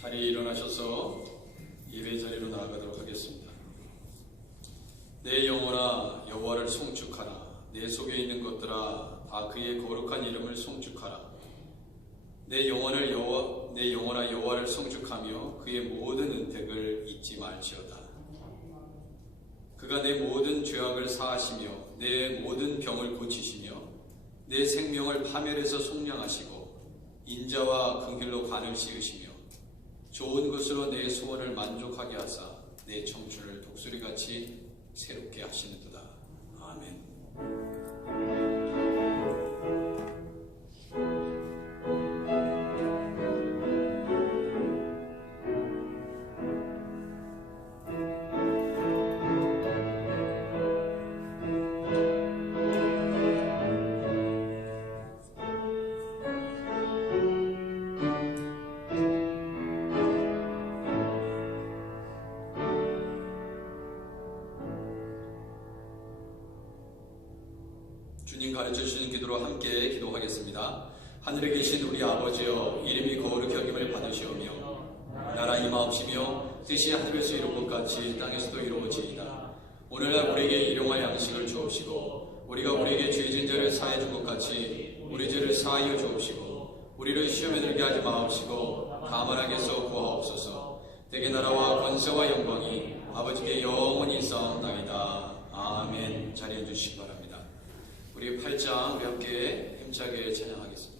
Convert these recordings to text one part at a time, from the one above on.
자리에 일어나셔서 예배 자리로 나아가도록 하겠습니다. 내 영혼아 여호와를 송축하라. 내 속에 있는 것들아 다 그의 거룩한 이름을 송축하라. 내 영혼아 여호와를 송축하며 그의 모든 은택을 잊지 말지어다. 그가 내 모든 죄악을 사하시며 내 모든 병을 고치시며 내 생명을 파멸해서 속량하시고 인자와 긍휼로 관을 씌우시며 좋은 것으로 내 소원을 만족하게 하사 내 청춘을 독수리같이 새롭게 하시는도다. 아멘. 주님 가르쳐주시는 기도로 함께 기도하겠습니다. 하늘에 계신 우리 아버지여, 이름이 거룩히 여김을 받으시오며 나라 임하옵시며 뜻이 하늘에서 이룬 것 같이 땅에서도 이루어지이다. 오늘날 우리에게 일용할 양식을 주옵시고 우리가 우리에게 죄진 자를 사해 준 것 같이 우리 죄를 사하여 주옵시고 우리를 시험에 들게 하지 마옵시고 다만 악에서 구하옵소서. 대개 나라와 권세와 영광이 아버지께 영원히 있사옵나이다. 아멘. 자리해 주시기 바랍니다. 우리 8장 우리 함께 힘차게 찬양하겠습니다.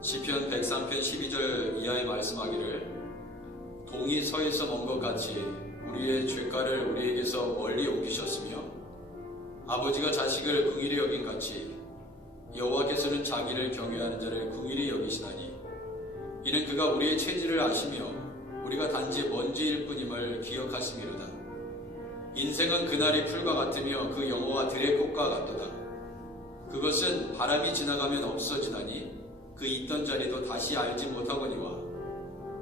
시편 103편 12절 이하에 말씀하기를 동이 서에서 먼 것 같이 우리의 죄가를 우리에게서 멀리 옮기셨으며 아버지가 자식을 긍휼히 여긴 같이 여호와께서는 자기를 경외하는 자를 긍휼히 여기시나니 이는 그가 우리의 체질을 아시며 우리가 단지 먼지일 뿐임을 기억하심이로다. 인생은 그날이 풀과 같으며 그 영호가 들의 꽃과 같도다. 그것은 바람이 지나가면 없어지나니 그 있던 자리도 다시 알지 못하거니와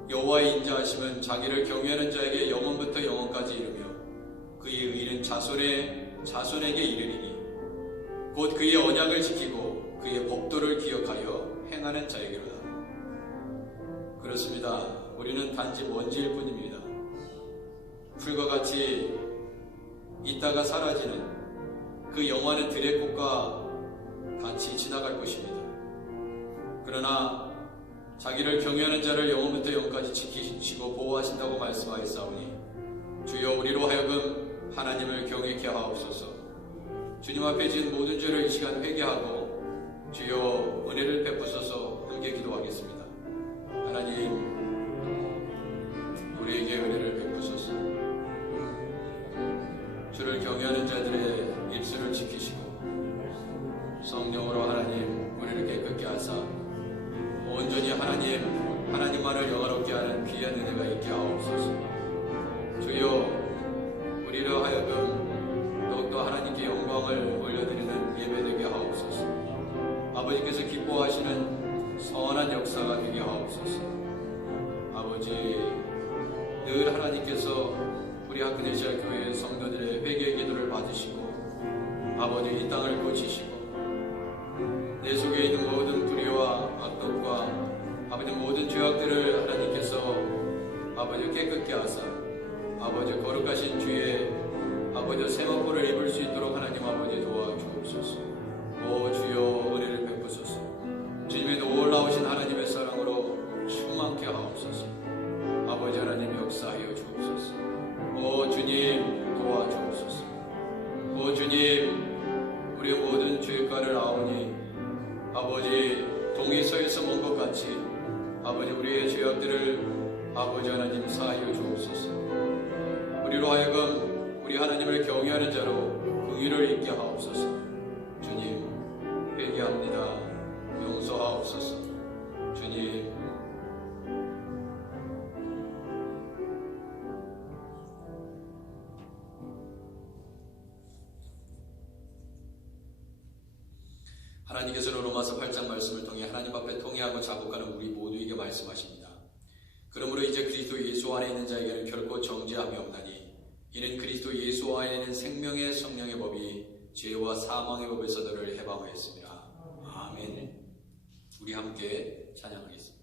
여호와의 인자하심은 자기를 경외하는 자에게 영원부터 영원까지 이르며 그의 의는 자손에게 이르리니 곧 그의 언약을 지키고 그의 법도를 기억하여 행하는 자에게로다. 그렇습니다. 우리는 단지 먼지일 뿐입니다. 풀과 같이 있다가 사라지는 그 영화는 들의 꽃과 같이 지나갈 것입니다. 그러나 자기를 경외하는 자를 영원부터 영원까지 지키시고 보호하신다고 말씀하였사오니 주여 우리로 하여금 하나님을 경외케 하옵소서. 주님 앞에 지은 모든 죄를 이 시간 회개하고 주여 은혜를 베푸소서. 함께 기도하겠습니다. 하나님 우리에게 은혜를 베푸소서. 주를 경외하는 자들의 입술을 지키시고 성령으로 하나님 우리를 깨끗게 하사 온전히 하나님만을 영화롭게 하는 귀한 은혜가 있게 하옵소서. 주여 우리로 하여금 더욱더 하나님께 영광을 올려드리는 예배되게 하옵소서. 아버지 아버지께서 기뻐하시는 선한 역사가 되게 하옵소서. 아버지, 늘 하나님께서 우리 하크네시아 교회 성도들의 회개 기도를 받으시고 아버지 이 땅을 고치시고 내 속에 있는 모든 불의와 악독과 아버지 모든 죄악들을 하나님께서 아버지 깨끗게 하사 아버지 거룩하신 주의 아버지 세마포를 입을 수 있도록 하나님 아버지 도와주옵소서. 오 주여 은혜를 베푸소서. 주님의 놀라우신 하나님의 사랑으로 충만케 하옵소서. 아버지 하나님 역사하여 주옵소서. 오 주님 도와주옵소서. 오 주님 우리의 모든 죄가를 아오니 아버지 동이서에서 먼 것 같이 아버지 우리의 죄악들을 아버지 하나님 사하여 주옵소서. 우리로 하여금 우리 하나님을 경외하는 자로 긍휼을 입게 하옵소서. 주님 회개합니다. 용서하옵소서. 주님 하나님께서는 로마서 8장 말씀을 통해 하나님 앞에 통회하고 자복하는 우리 모두에게 말씀하십니다. 그러므로 이제 그리스도 예수 안에 있는 자에게는 결코 정죄함이 없나니 이는 그리스도 예수 안에 있는 생명의 성령의 법이 죄와 사망의 법에서 너를 해방하였습니다. 아멘. 우리 함께 찬양하겠습니다.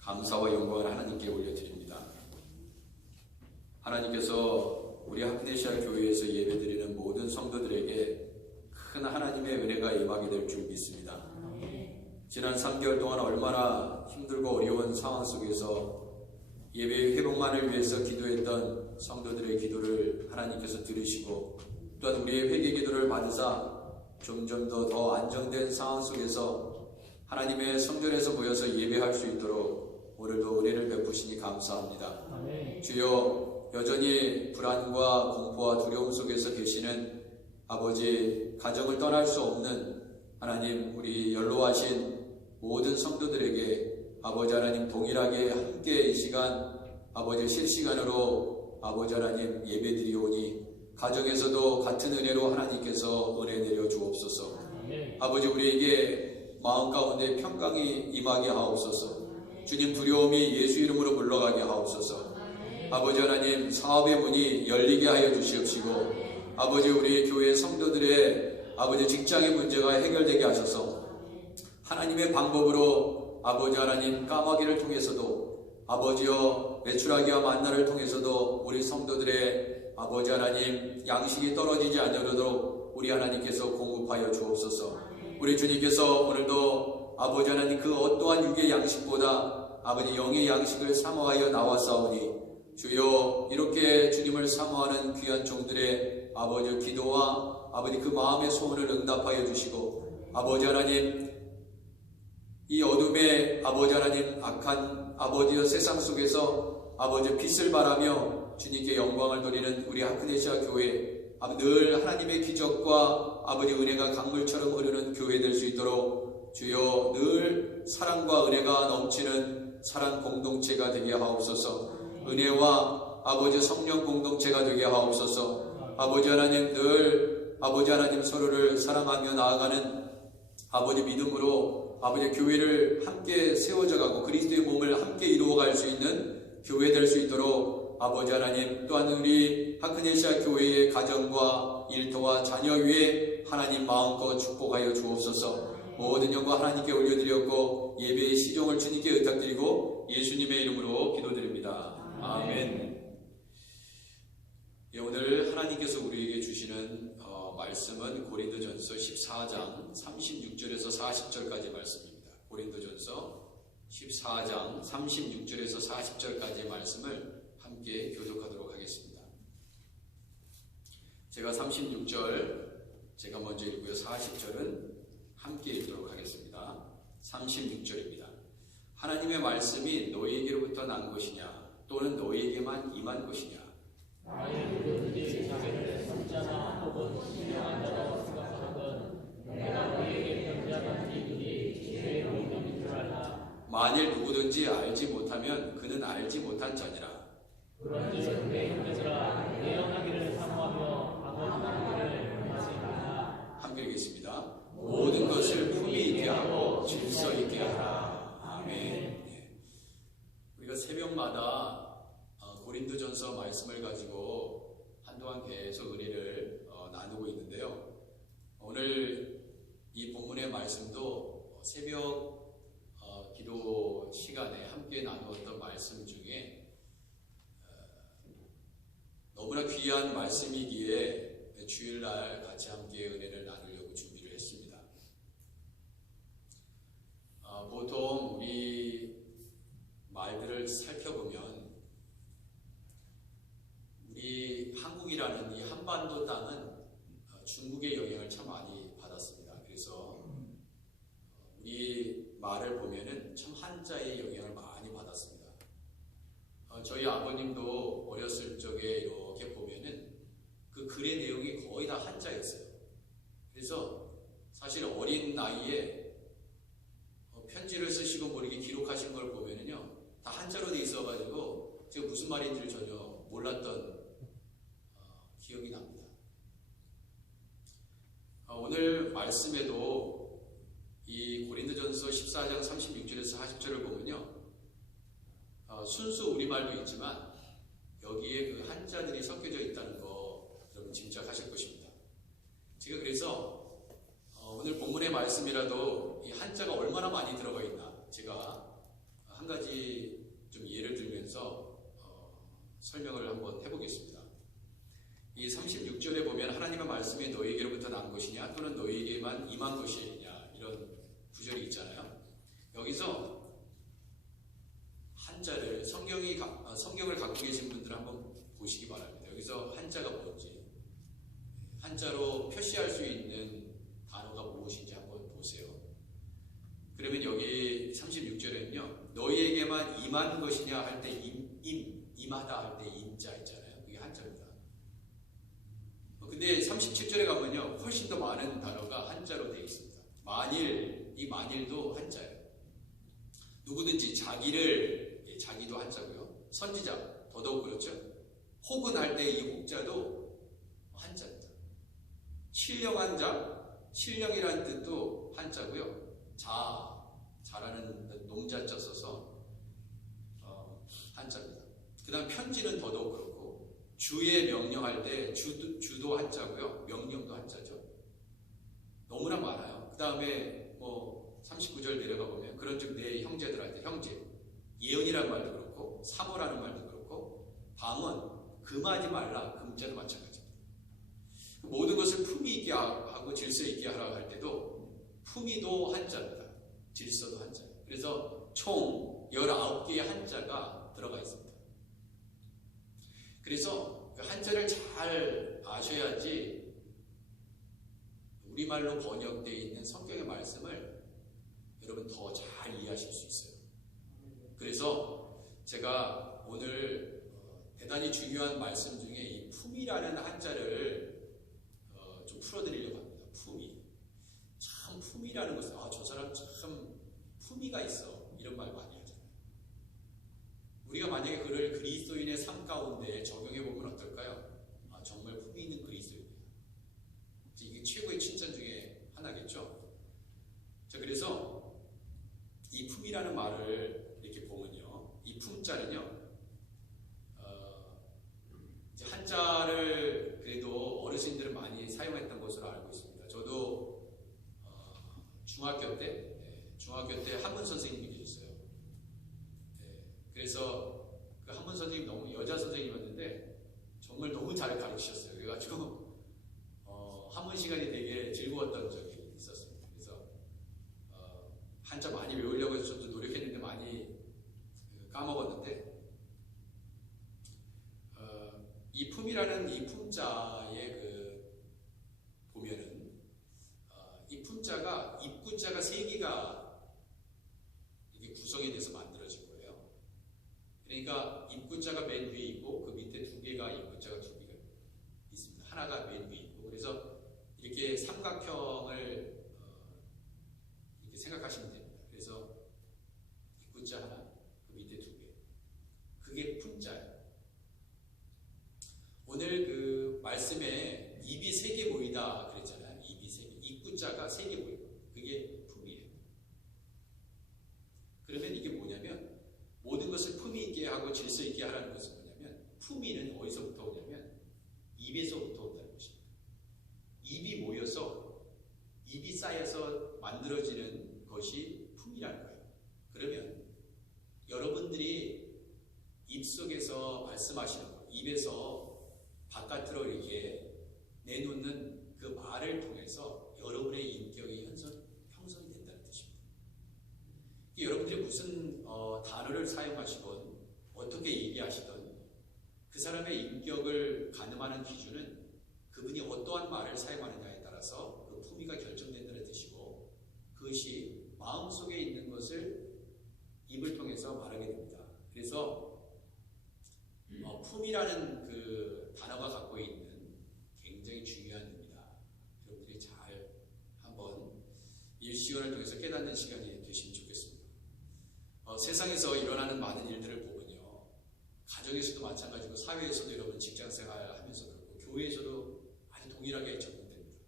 감사와 영광을 하나님께 올려드립니다. 하나님께서 우리 하크네시아 교회에서 예배드리는 모든 성도들에게 큰 하나님의 은혜가 임하게 될 줄 믿습니다. 지난 3개월 동안 얼마나 힘들고 어려운 상황 속에서 예배의 회복만을 위해서 기도했던 성도들의 기도를 하나님께서 들으시고 또한 우리의 회개 기도를 받으사 점점 더 안정된 상황 속에서 하나님의 성전에서 모여서 예배할 수 있도록 오늘도 은혜를 베푸시니 감사합니다. 아멘. 주여 여전히 불안과 공포와 두려움 속에서 계시는 아버지 가정을 떠날 수 없는 하나님 우리 연로하신 모든 성도들에게 아버지 하나님 동일하게 함께 이 시간 아버지 실시간으로 아버지 하나님 예배드리오니 가정에서도 같은 은혜로 하나님께서 은혜 내려 주옵소서. 아버지 우리에게 마음 가운데 평강이 임하게 하옵소서. 주님 두려움이 예수 이름으로 물러가게 하옵소서. 아버지 하나님 사업의 문이 열리게 하여 주시옵시고 아버지 우리 교회 성도들의 아버지 직장의 문제가 해결되게 하셔서 하나님의 방법으로 아버지 하나님 까마귀를 통해서도 아버지여 메추라기와 만나를 통해서도 우리 성도들의 아버지 하나님 양식이 떨어지지 않으려도록 우리 하나님께서 공급하여 주옵소서. 우리 주님께서 오늘도 아버지 하나님 그 어떠한 육의 양식보다 아버지 영의 양식을 사모하여 나왔사오니 주여 이렇게 주님을 사모하는 귀한 종들의 아버지 기도와 아버지 그 마음의 소원을 응답하여 주시고 아버지 하나님 이 어둠의 아버지 하나님 악한 아버지의 세상 속에서 아버지 빛을 발하며 주님께 영광을 돌리는 우리 하크네시아 교회 늘 하나님의 기적과 아버지 은혜가 강물처럼 흐르는 교회 될 수 있도록 주여 늘 사랑과 은혜가 넘치는 사랑 공동체가 되게 하옵소서. 은혜와 아버지 성령 공동체가 되게 하옵소서. 아버지 하나님 늘 아버지 하나님 서로를 사랑하며 나아가는 아버지 믿음으로 아버지 교회를 함께 세워져가고 그리스도의 몸을 함께 이루어갈 수 있는 교회 될 수 있도록 아버지 하나님 또한 우리 하크네시아 교회의 가정과 일터와 자녀 위에 하나님 마음껏 축복하여 주옵소서. 모든 영광 하나님께 올려드렸고 예배의 시종을 주님께 의탁드리고 예수님의 이름으로 기도드립니다. 아멘. 예, 오늘 하나님께서 우리에게 주시는 말씀은 고린도전서 14장 36절에서 40절까지 말씀입니다. 고린도전서 14장 36절에서 40절까지의 말씀을 함께 교독하도록 하겠습니다. 제가 36절 제가 먼저 읽고요. 40절은 함께 읽도록 하겠습니다. 36절입니다. 하나님의 말씀이 너희에게로부터 난 것이냐 또는 너희에게만 임한 것이냐 만일 누구든지 자기를 선자나 혹은 신령한 자라고 생각하건 내가 그에게 편지하는 이들이 죄의 의견인 줄 알라. 만일 누구든지 알지 못하면 그는 알지 못한 자니라. 그런즉 내 형제들아 예언하기를 사모하며 아버지하기를 원하지 말라. 함께 읽겠습니다. 모든 것을 품위 있게 하고 질서 있게 하라. 아멘. 예. 우리가 새벽마다 고린도전서 말씀을 가지고 한동안 계속 은혜를 나누고 있는데요. 오늘 이 본문의 말씀도 새벽 기도 시간에 함께 나누었던 말씀 중에 너무나 귀한 말씀이기에 주일날 같이 함께 은혜를 나누려고 준비를 했습니다. 보통 우리 말들을 살펴보면 우리 한국이라는 이 한반도 땅은 중국의 영향을 참 많이 받았습니다. 그래서 우리 말을 보면은 참 한자의 영향을 많이 받았습니다. 저희 아버님도 어렸을 적에 이렇게 보면은 그 글의 내용이 거의 다 한자였어요. 그래서 사실 어린 나이에 편지를 쓰시고 뭐 이렇게 기록하신 걸 보면은요 다 한자로 돼 있어가지고 제가 무슨 말인지를 전혀 몰랐던 기억이 납니다. 오늘 말씀에도 이 고린도전서 14장 36절에서 40절을 보면요 순수 우리말도 있지만 여기에 그 한자들이 섞여져 있다는 거 여러분 짐작하실 것입니다. 제가 그래서 오늘 본문의 말씀이라도 이 한자가 얼마나 많이 들어가 있나 제가 한 가지 좀 예를 들면서 설명을 한번 해보겠습니다. 이 36절에 보면 하나님의 말씀이 너희에게로부터 난 것이냐 또는 너희에게만 임한 것이냐 이런 구절이 있잖아요. 여기서 한자를 성경을 갖고 계신 분들은 한번 보시기 바랍니다. 여기서 한자가 뭔지 한자로 표시할 수 있는 단어가 무엇인지 한번 보세요. 그러면 여기 36절에는요 너희에게만 임한 것이냐 할 때 임하다 할 때 임자 있잖아요. 그게 한자입니다. 근데 37절에 가면요 훨씬 더 많은 단어가 한자로 되어 있습니다. 이 만일도 한자예요. 누구든지 자기도 한자고요. 선지자 더더욱 그렇죠. 혹은 할 때 이 혹자도 한자입니다. 신령한 자, 신령이라는 뜻도 한자고요. 자라는 농자자 써서 한자입니다. 그 다음 편지는 더더욱 그렇고 주의 명령할 때 주도 한자고요. 명령도 한자죠. 너무나 많아요. 그 다음에 39절 내려가 보면 그런즉 내 형제들한테 형제 예언이란 말도 그렇고 그렇고 사모라는 말도 그렇고 밤은 금하지 말라 금자도 마찬가지입니다. 모든 것을 품위 있게 하고 질서 있게 하라고 할 때도 품위도 한자입니다. 질서도 한자예요. 그래서 총 19개의 한자가 들어가 있습니다. 그래서 그 한자를 잘 아셔야지 우리말로 번역되어 있는 성경의 말씀을 여러분 더 잘 이해하실 수 있어요. 그래서 제가 오늘 대단히 중요한 말씀 중에 이 품이라는 한자를 좀 풀어드리려고 합니다. 품이. 참 품이라는 것은 저 사람 참 품위가 있어 이런 말 많이 하잖아요. 우리가 만약에 그를 그리스도인의 삶 가운데 적용해 보면 어떨까요? 정말 품위 있는 그리스도인이야. 이게 최고의 칭찬 중에 하나겠죠. 자, 그래서 이 품이라는 말을 이렇게 보면요, 이 품자는요, 이제 한자를 그래도 어르신들은 많이 사용했던 것으로 알고 있습니다. 저도 중학교 때 한문 선생님이 계셨어요. 그래서 그 한문 선생님 너무 여자 선생님이었는데 정말 너무 잘 가르치셨어요. 그래가지고 한문 시간이 되게 즐거웠던 적이 있었습니다. 그래서 한자 많이 외우려고 해서 저도 노력했는데 많이 까먹었는데 이 품이라는 이 품자에 보면은 이 품자가 입구자가 3개가 이렇게 구성이 돼서 만들어진 거예요. 그러니까 입구자가 맨 위에 있고 그 밑에 2개가 입구자가 2개가 있습니다. 하나가 맨 위에 있고 그래서 이렇게 삼각형을 이렇게 생각하시면 됩니다. 그래서 입구자 하나, 그 밑에 2개. 그게 품자예요. 오늘 그 말씀에 입이 3개 보이다 그랬잖아요. 입이 3개. 입구자가 3개 보이고 그게 품이에요. 그러면 이게 뭐냐면 모든 것을 품위 있게 하고 질서 있게 하라는 것은 뭐냐면 품위는 어디서부터 오냐면 입에서부터 온다는 것입니다. 입이 모여서 입이 쌓여서 만들어지는 것이 품이라는 거예요. 그러면 여러분들이 입속에서 말씀하시는 것, 입에서 바깥으로 이렇게 내놓는 그 말을 통해서 여러분의 인격이 형성이 된다는 뜻입니다. 여러분들이 무슨 단어를 사용하시건 어떻게 얘기하시건 그 사람의 인격을 가늠하는 기준은 그분이 어떠한 말을 사용하느냐에 따라서 그 품위가 결정된다는 뜻이고 그것이 마음속에 있는 것을 입을 통해서 말하게 됩니다. 그래서 품이라는 그 단어가 갖고 있는 굉장히 중요한 의미다. 여러분들이 잘 한번 이 시간을 통해서 깨닫는 시간이 되시면 좋겠습니다. 세상에서 일어나는 많은 일들을 보면요, 가정에서도 마찬가지고 사회에서도 여러분 직장생활 하면서 그렇고 교회에서도 아주 동일하게 적용됩니다.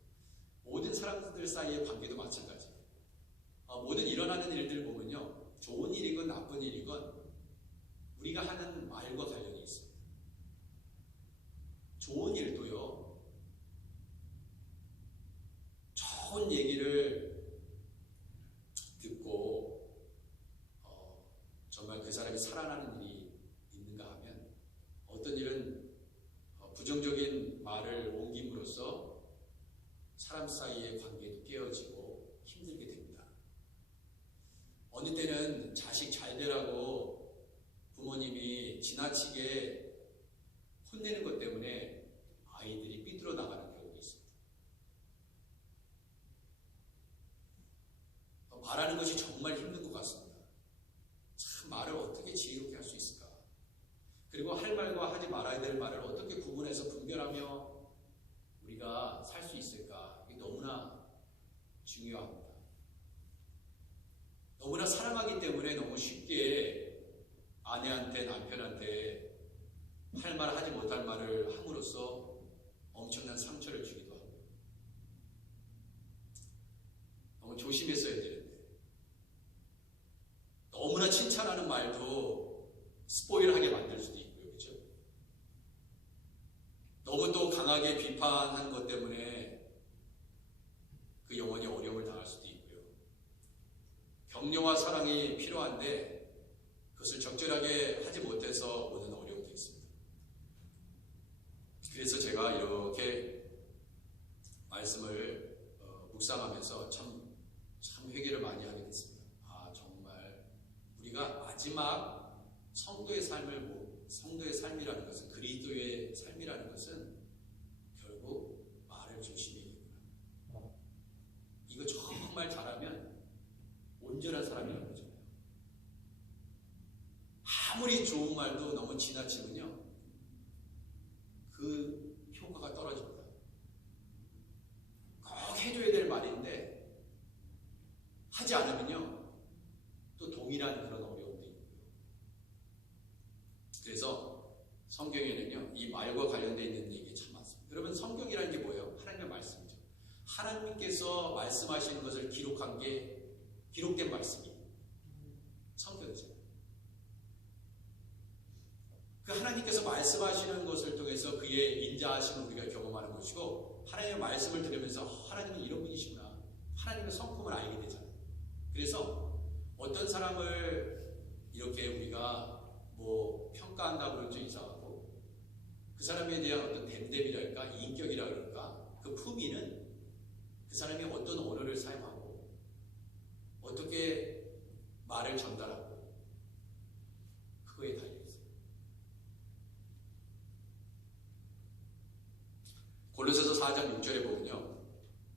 모든 사람들 사이의 관계도 마찬가지예요. 모든 일어나는 일들을 보면요, 좋은 일이건 나쁜 일이건 우리가 하는 말과 관련이 있습니다. 좋은 일도요, 좋은 얘기를 듣고 정말 그 사람이 살아나는 일이 있는가 하면 어떤 일은 부정적인 말을 옮김으로써 사람 사이의 관계도 깨어지고 힘들게 됩니다. 어느 때는 자식 잘 되라고 부모님이 지나치게 혼내는 것 때문에 아이들이 삐뚤어 나가는 경우가 있습니다. 말하는 것이 정말 힘든 것 같습니다. 참 말을 어떻게 지혜롭게 할 수 있을까? 그리고 할 말과 하지 말아야 될 말을 어떻게 구분해서 분별하며 우리가 살 수 있을까? 이게 너무나 중요합니다. 너무나 사랑하기 때문에 너무 쉽게 아내한테 남편한테 할 말 하지 못할 말을 함으로써 엄청난 상처를 주기도 하고 너무 조심했어야 되는데 너무나 칭찬하는 말도 스포일하게 만들 수도 있고요. 그렇죠? 너무 또 강하게 비판한 것 때문에 그 영혼이 어려움을 당할 수도 있고요. 격려와 사랑이 필요한데 그 그것을 적절하게 하지 못해서 오는 어려움도 있습니다. 그래서 제가 이렇게 말씀을 묵상하면서 참 회개를 많이 하게 됐습니다. 정말 우리가 마지막 성도의 삶이라는 것은, 그리스도의 삶이라는 것은 결국 말을 조심해야겠구나. 이거 정말 잘하면 온전한 사람이라는 거잖아요. 아무리 좋은 말도 너무 지나치면요, 그 효과가 떨어집니다. 꼭 해줘야 될 말인데 하지 않으면요, 또 동일한 그런 어려움도 있고요. 그래서 성경에는요, 이 말과 관련되어 있는 얘기 참 많습니다. 여러분, 성경이라는 게 뭐예요? 하나님의 말씀이죠. 하나님께서 말씀하시는 것을 기록된 말씀이 성경이죠. 그 하나님께서 말씀하시는 것을 통해서 그의 인자하심을 우리가 경험하는 것이고, 하나님의 말씀을 들으면서 하나님은 이런 분이시구나, 하나님의 성품을 알게 되잖아요. 그래서 어떤 사람을 이렇게 우리가 평가한다고 그러면 좀 이상하고, 그 사람에 대한 어떤 됨됨이랄까, 인격이라 그럴까, 그 품위는 그 사람이 어떤 언어를 사용하고 어떻게 말을 전달하고 그거에 달려있어요. 골로새서 4장 6절에 보면요,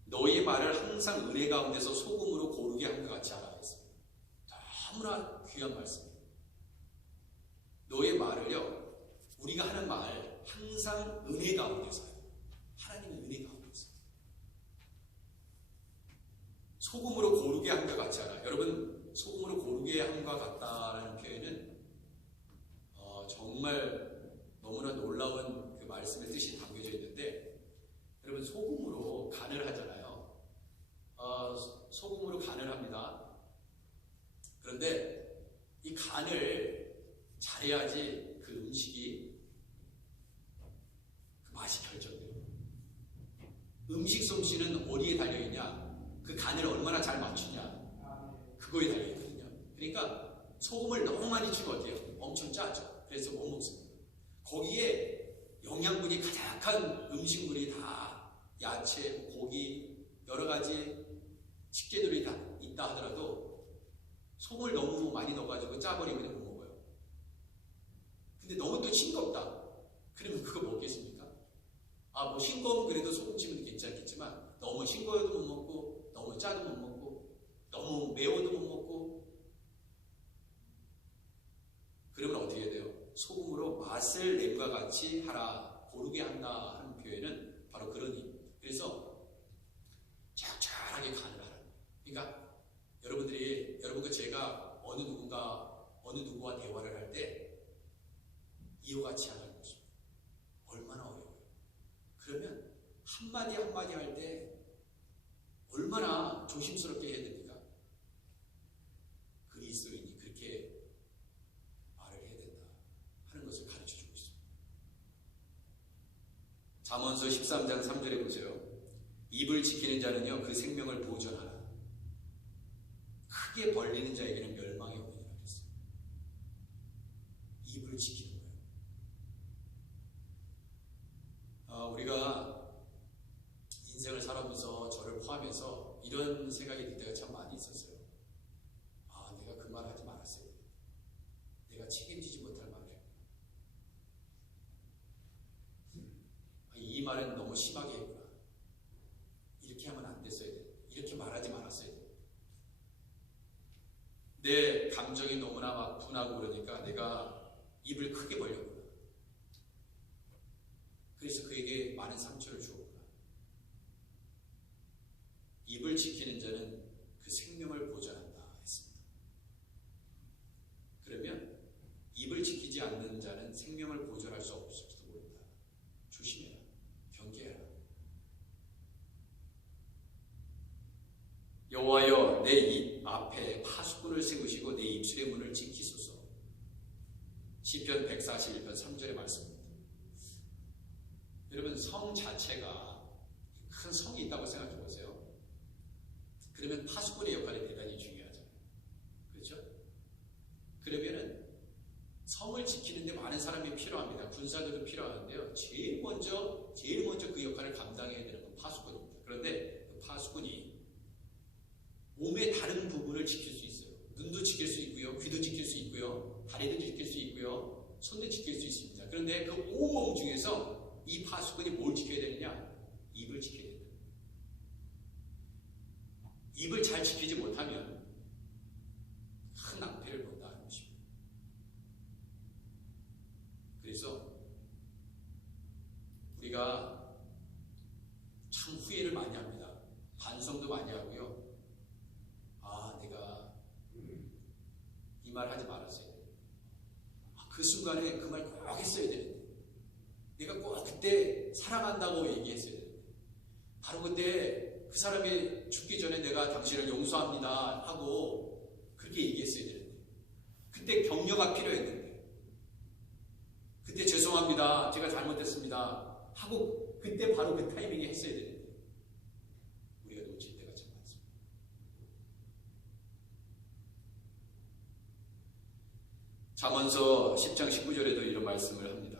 너희 말을 항상 은혜 가운데서 소금으로 고르게 한 것 같이 하라 했습니다. 너무나 귀한 말씀이에요. 너의 말을요, 우리가 하는 말 항상 은혜 가운데서 해요. 하나님의 은혜 가운데서. 소금으로 고르게 한 것 같지 않아요? 여러분, 소금으로 고르게 한 것 같다라는 표현은 정말 너무나 놀라운 그 말씀의 뜻이 담겨져 있는데, 여러분, 소금으로 간을 하잖아요. 소금으로 간을 합니다. 그런데 이 간을 잘해야지 그 음식이 그 맛이 결정돼요. 음식 솜씨는 어디에 달려있냐? 그 간을 얼마나 잘 맞추냐? 그거에 달려있거든요. 그러니까 소금을 너무 많이 주면 어때요? 엄청 짜죠. 그래서 못 먹습니다. 거기에 영양분이 가득한 음식물이 다, 야채, 고기, 여러 가지 식재들이 다 있다 하더라도 소금을 너무 많이 넣어가지고 짜버리면 못 먹어요. 근데 너무 또 싱겁다, 그러면 그거 먹겠습니까? 싱거우면 그래도 소금 치면 괜찮겠지만, 너무 싱거워도 못 먹고, 너무 짜도 못 먹고, 너무 매워도 못 먹고, 그러면 어떻게 해야 돼요? 소금으로 맛을 냄과 같이 하라, 고르게 한다 하는 표현은 바로 그런 의미입니다. 그래서 적절하게 간을 하라는 거예요. 그러니까 여러분과 제가 어느 누구와 대화를 할 때 이와 같이 하는 것입니다. 얼마나 어려워요. 그러면 한마디 한마디 할 때 얼마나 조심스럽게 해야 됩니까? 그리스도인이 그렇게 말을 해야 된다 하는 것을 가르쳐주고 있습니다. 잠언서 13장 3절에 보세요. 입을 지키는 자는요, 그 생명을 보존하라. 크게 벌리는 자에게는 멸망이 오느니라 그랬어요. 입을 지키는 거예요. 우리가 인생을 살아보면서 저를 포함해서 이런 생각이 들 때가 참 많이 있었어요. 내가 그 말 하지 말았어야 돼. 내가 책임지지 못할 말을 했구나. 이 말은 너무 심하게 했구나. 이렇게 하면 안 됐어야 돼. 이렇게 말하지 말았어야 돼. 내 감정이 너무나 막 분하고 그러니까 내가 입을 크게 벌렸구나. 그래서 그에게 많은 상처를 주었구나. 입을 지키는 자는 그 생명을 보존한다 했습니다. 그러면 입을 지키지 않는 자는 생명을 보존할 수 없을지도 모른다. 조심해라. 경계해라. 여호와여, 내 입 앞에 파수꾼을 세우시고 내 입술의 문을 지키소서. 시편 141편 3절의 말씀입니다. 여러분, 성 자체가 큰 성이 있다고 생각해 보세요. 그러면 파수꾼의 역할이 대단히 중요하잖아요. 그렇죠? 그러면은 성을 지키는데 많은 사람이 필요합니다. 군사들도 필요한데요. 제일 먼저 그 역할을 감당해야 되는 건 파수꾼입니다. 그런데 그 파수꾼이 몸의 다른 부분을 지킬 수 있어요. 눈도 지킬 수 있고요. 귀도 지킬 수 있고요. 다리도 지킬 수 있고요. 손도 지킬 수 있습니다. 그런데 그 온몸 중에서 이 파수꾼이 뭘 지켜야 되느냐? 입을 지켜야 된다. 입을 잘 지키지 못하면 큰 낭패를 본다는 것입니다. 그래서 우리가 참 후회를 많이 합니다. 반성도 많이 하고요. 내가 이 말 하지 말았어야 돼. 그 순간에 그 말 꼭 했어야 되는데. 내가 꼭 그때 사랑한다고 얘기했어야 되는데. 바로 그때 그 사람이 죽기 전에 내가 당신을 용서합니다 하고 그렇게 얘기했어야 되는데. 그때 격려가 필요했는데. 그때 죄송합니다. 제가 잘못했습니다 하고 그때 바로 그 타이밍에 했어야 되는데. 우리가 놓칠 때가 참 많습니다. 잠언서 10장 19절에도 이런 말씀을 합니다.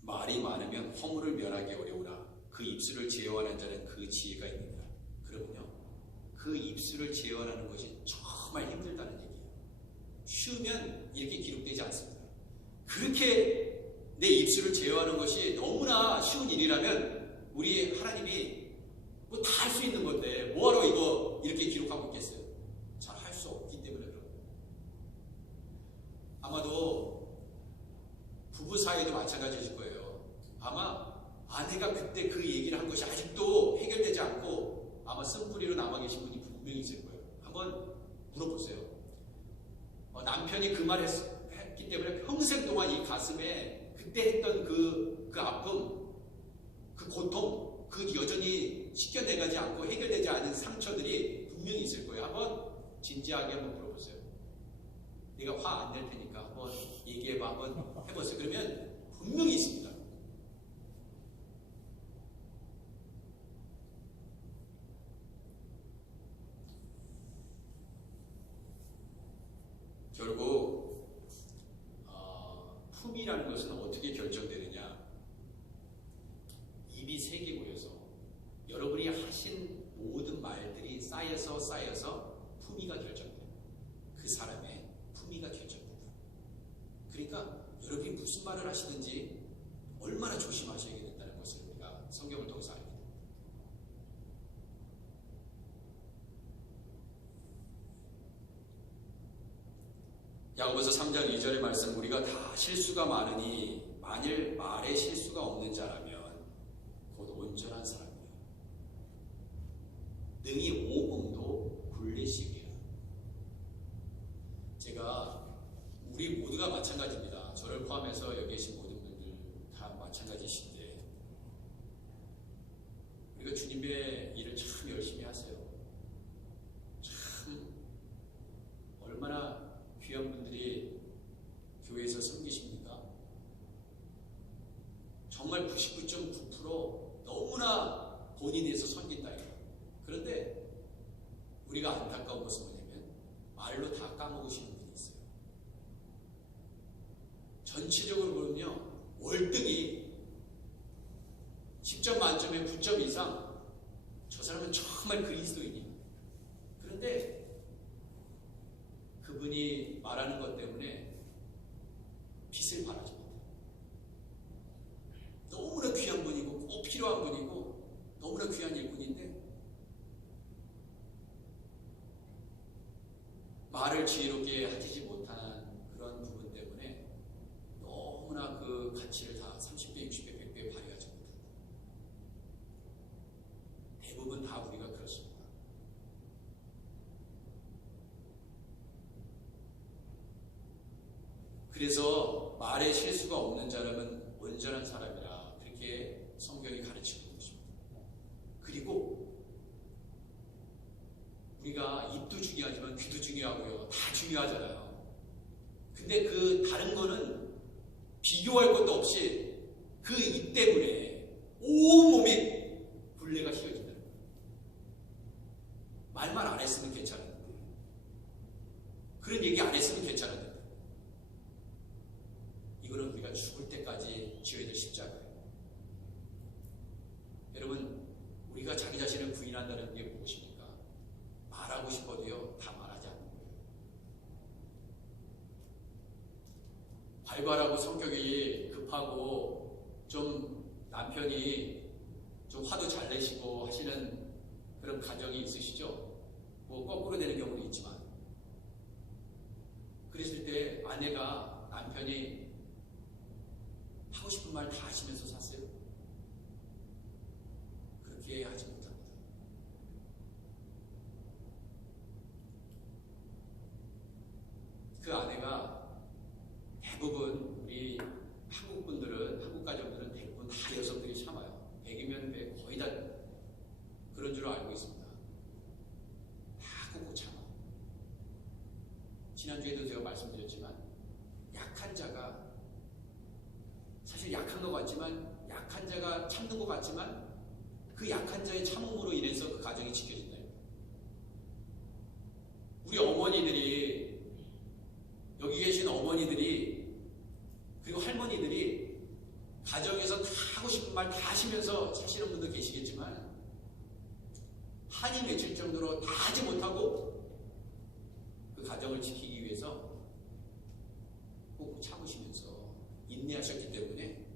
말이 많으면 허물을 면하기 어려우나 그 입술을 제어하는 자는 그 지혜가 있느니라. 그러면요, 그 입술을 제어하는 것이 정말 힘들다는 얘기예요. 쉬우면 이렇게 기록되지 않습니다. 그렇게 내 입술을 제어하는 것이 너무나 쉬운 일이라면 우리 하나님이 뭐 다 할 수 있는 건데 뭐하러 이거 이렇게 기록하고 있겠어요? 잘 할 수 없기 때문에 그런 거예요. 아마도 부부 사이도 마찬가지일 거예요. 아마 아내가 그때 그 얘기를 한 것이 아직도 해결되지 않고 아마 쓴뿌리로 남아 계신 분이 분명히 있을 거예요. 한번 물어보세요. 남편이 그 말 했기 때문에 평생 동안 이 가슴에 그때 했던 그 아픔, 그 고통, 그 여전히 씻겨내가지 않고 해결되지 않은 상처들이 분명히 있을 거예요. 한번 진지하게 한번 물어보세요. 내가 화 안 낼 테니까 한번 얘기해봐. 한번 해보세요. 그러면 분명히 있습니다. 결국 품이라는 것은 어떻게 결정되느냐? 입이 세 개 모여서 여러분이 하신 모든 말들이 쌓여서 품위가 결정돼요. 그 사람의 품위가 결정돼요. 그러니까 여러분이 무슨 말을 하시든지 얼마나 조심하셔야 된다는 것을 우리가 성경을 통해서 알게 됩니다. 야고보서 3장 2절의 말씀, 우리가 다 실수가 많으니 만일 말에 실수가 없는 자라면 곧 온전한 사람이라. 능히 오금도 굴리시리라. 제가 우리 모두가 마찬가지입니다. 저를 포함해서 여기 계신 모든 분들 다 마찬가지신데 우리가 주님의 일을 참 열심히 하세요. 참 얼마나 귀한 분들이 교회에서 섬기십니까? 정말 99.9% 너무나 본인에 대해서 섬긴다. 그런데 우리가 안타까운 것은 뭐냐면 말로 다 까먹으시는 분이 있어요. 전체적으로 보면요, 월등히 10점 만점에 9점 이상 저 사람은 정말 그리스도인이에요. 그런데 그분이 말하는 것 때문에 빛을 발하지 못해요. 너무나 귀한 분이고 꼭 필요한 분이고 너무나 귀한 일꾼인데 말을 지혜롭게 하지 못한 그런 부분 때문에 너무나 그 가치를 다 30배, 60배, 100배 발휘하지 못한다. 대부분 다 우리가 그렇습니다. 그래서 말에 실수가 없는 자라면 온전한 사람이라 그렇게 성경이 가르치고 있습니다. 활발하고 성격이 급하고 좀 남편이 좀 화도 잘 내시고 하시는 그런 가정이 있으시죠? 뭐 거꾸로 되는 경우도 있지만, 그랬을 때 아내가 남편이 하고 싶은 말 다 하시면서 샀어요? 그렇게 하지 못합니다. 그 아내가 대부분 우리 한국 분들은, 한국 가정들은 대부분 다 여성들이 참아요. 100이면 100, 거의 다 그런 줄 알고 있습니다. 다 꾹꾹 참아. 지난주에도 제가 말씀드렸지만, 약한 자가, 사실 약한 것 같지만, 약한 자가 참는 것 같지만, 그 약한 자의 참음으로 인해서 그 가정이 지켜진다. 우리 어머니들이, 여기 계신 어머니들이, 그리고 할머니들이 가정에서 다 하고 싶은 말 다 하시면서 사시는 분도 계시겠지만, 한이 맺힐 정도로 다 하지 못하고 그 가정을 지키기 위해서 꼭 참으시면서 인내하셨기 때문에,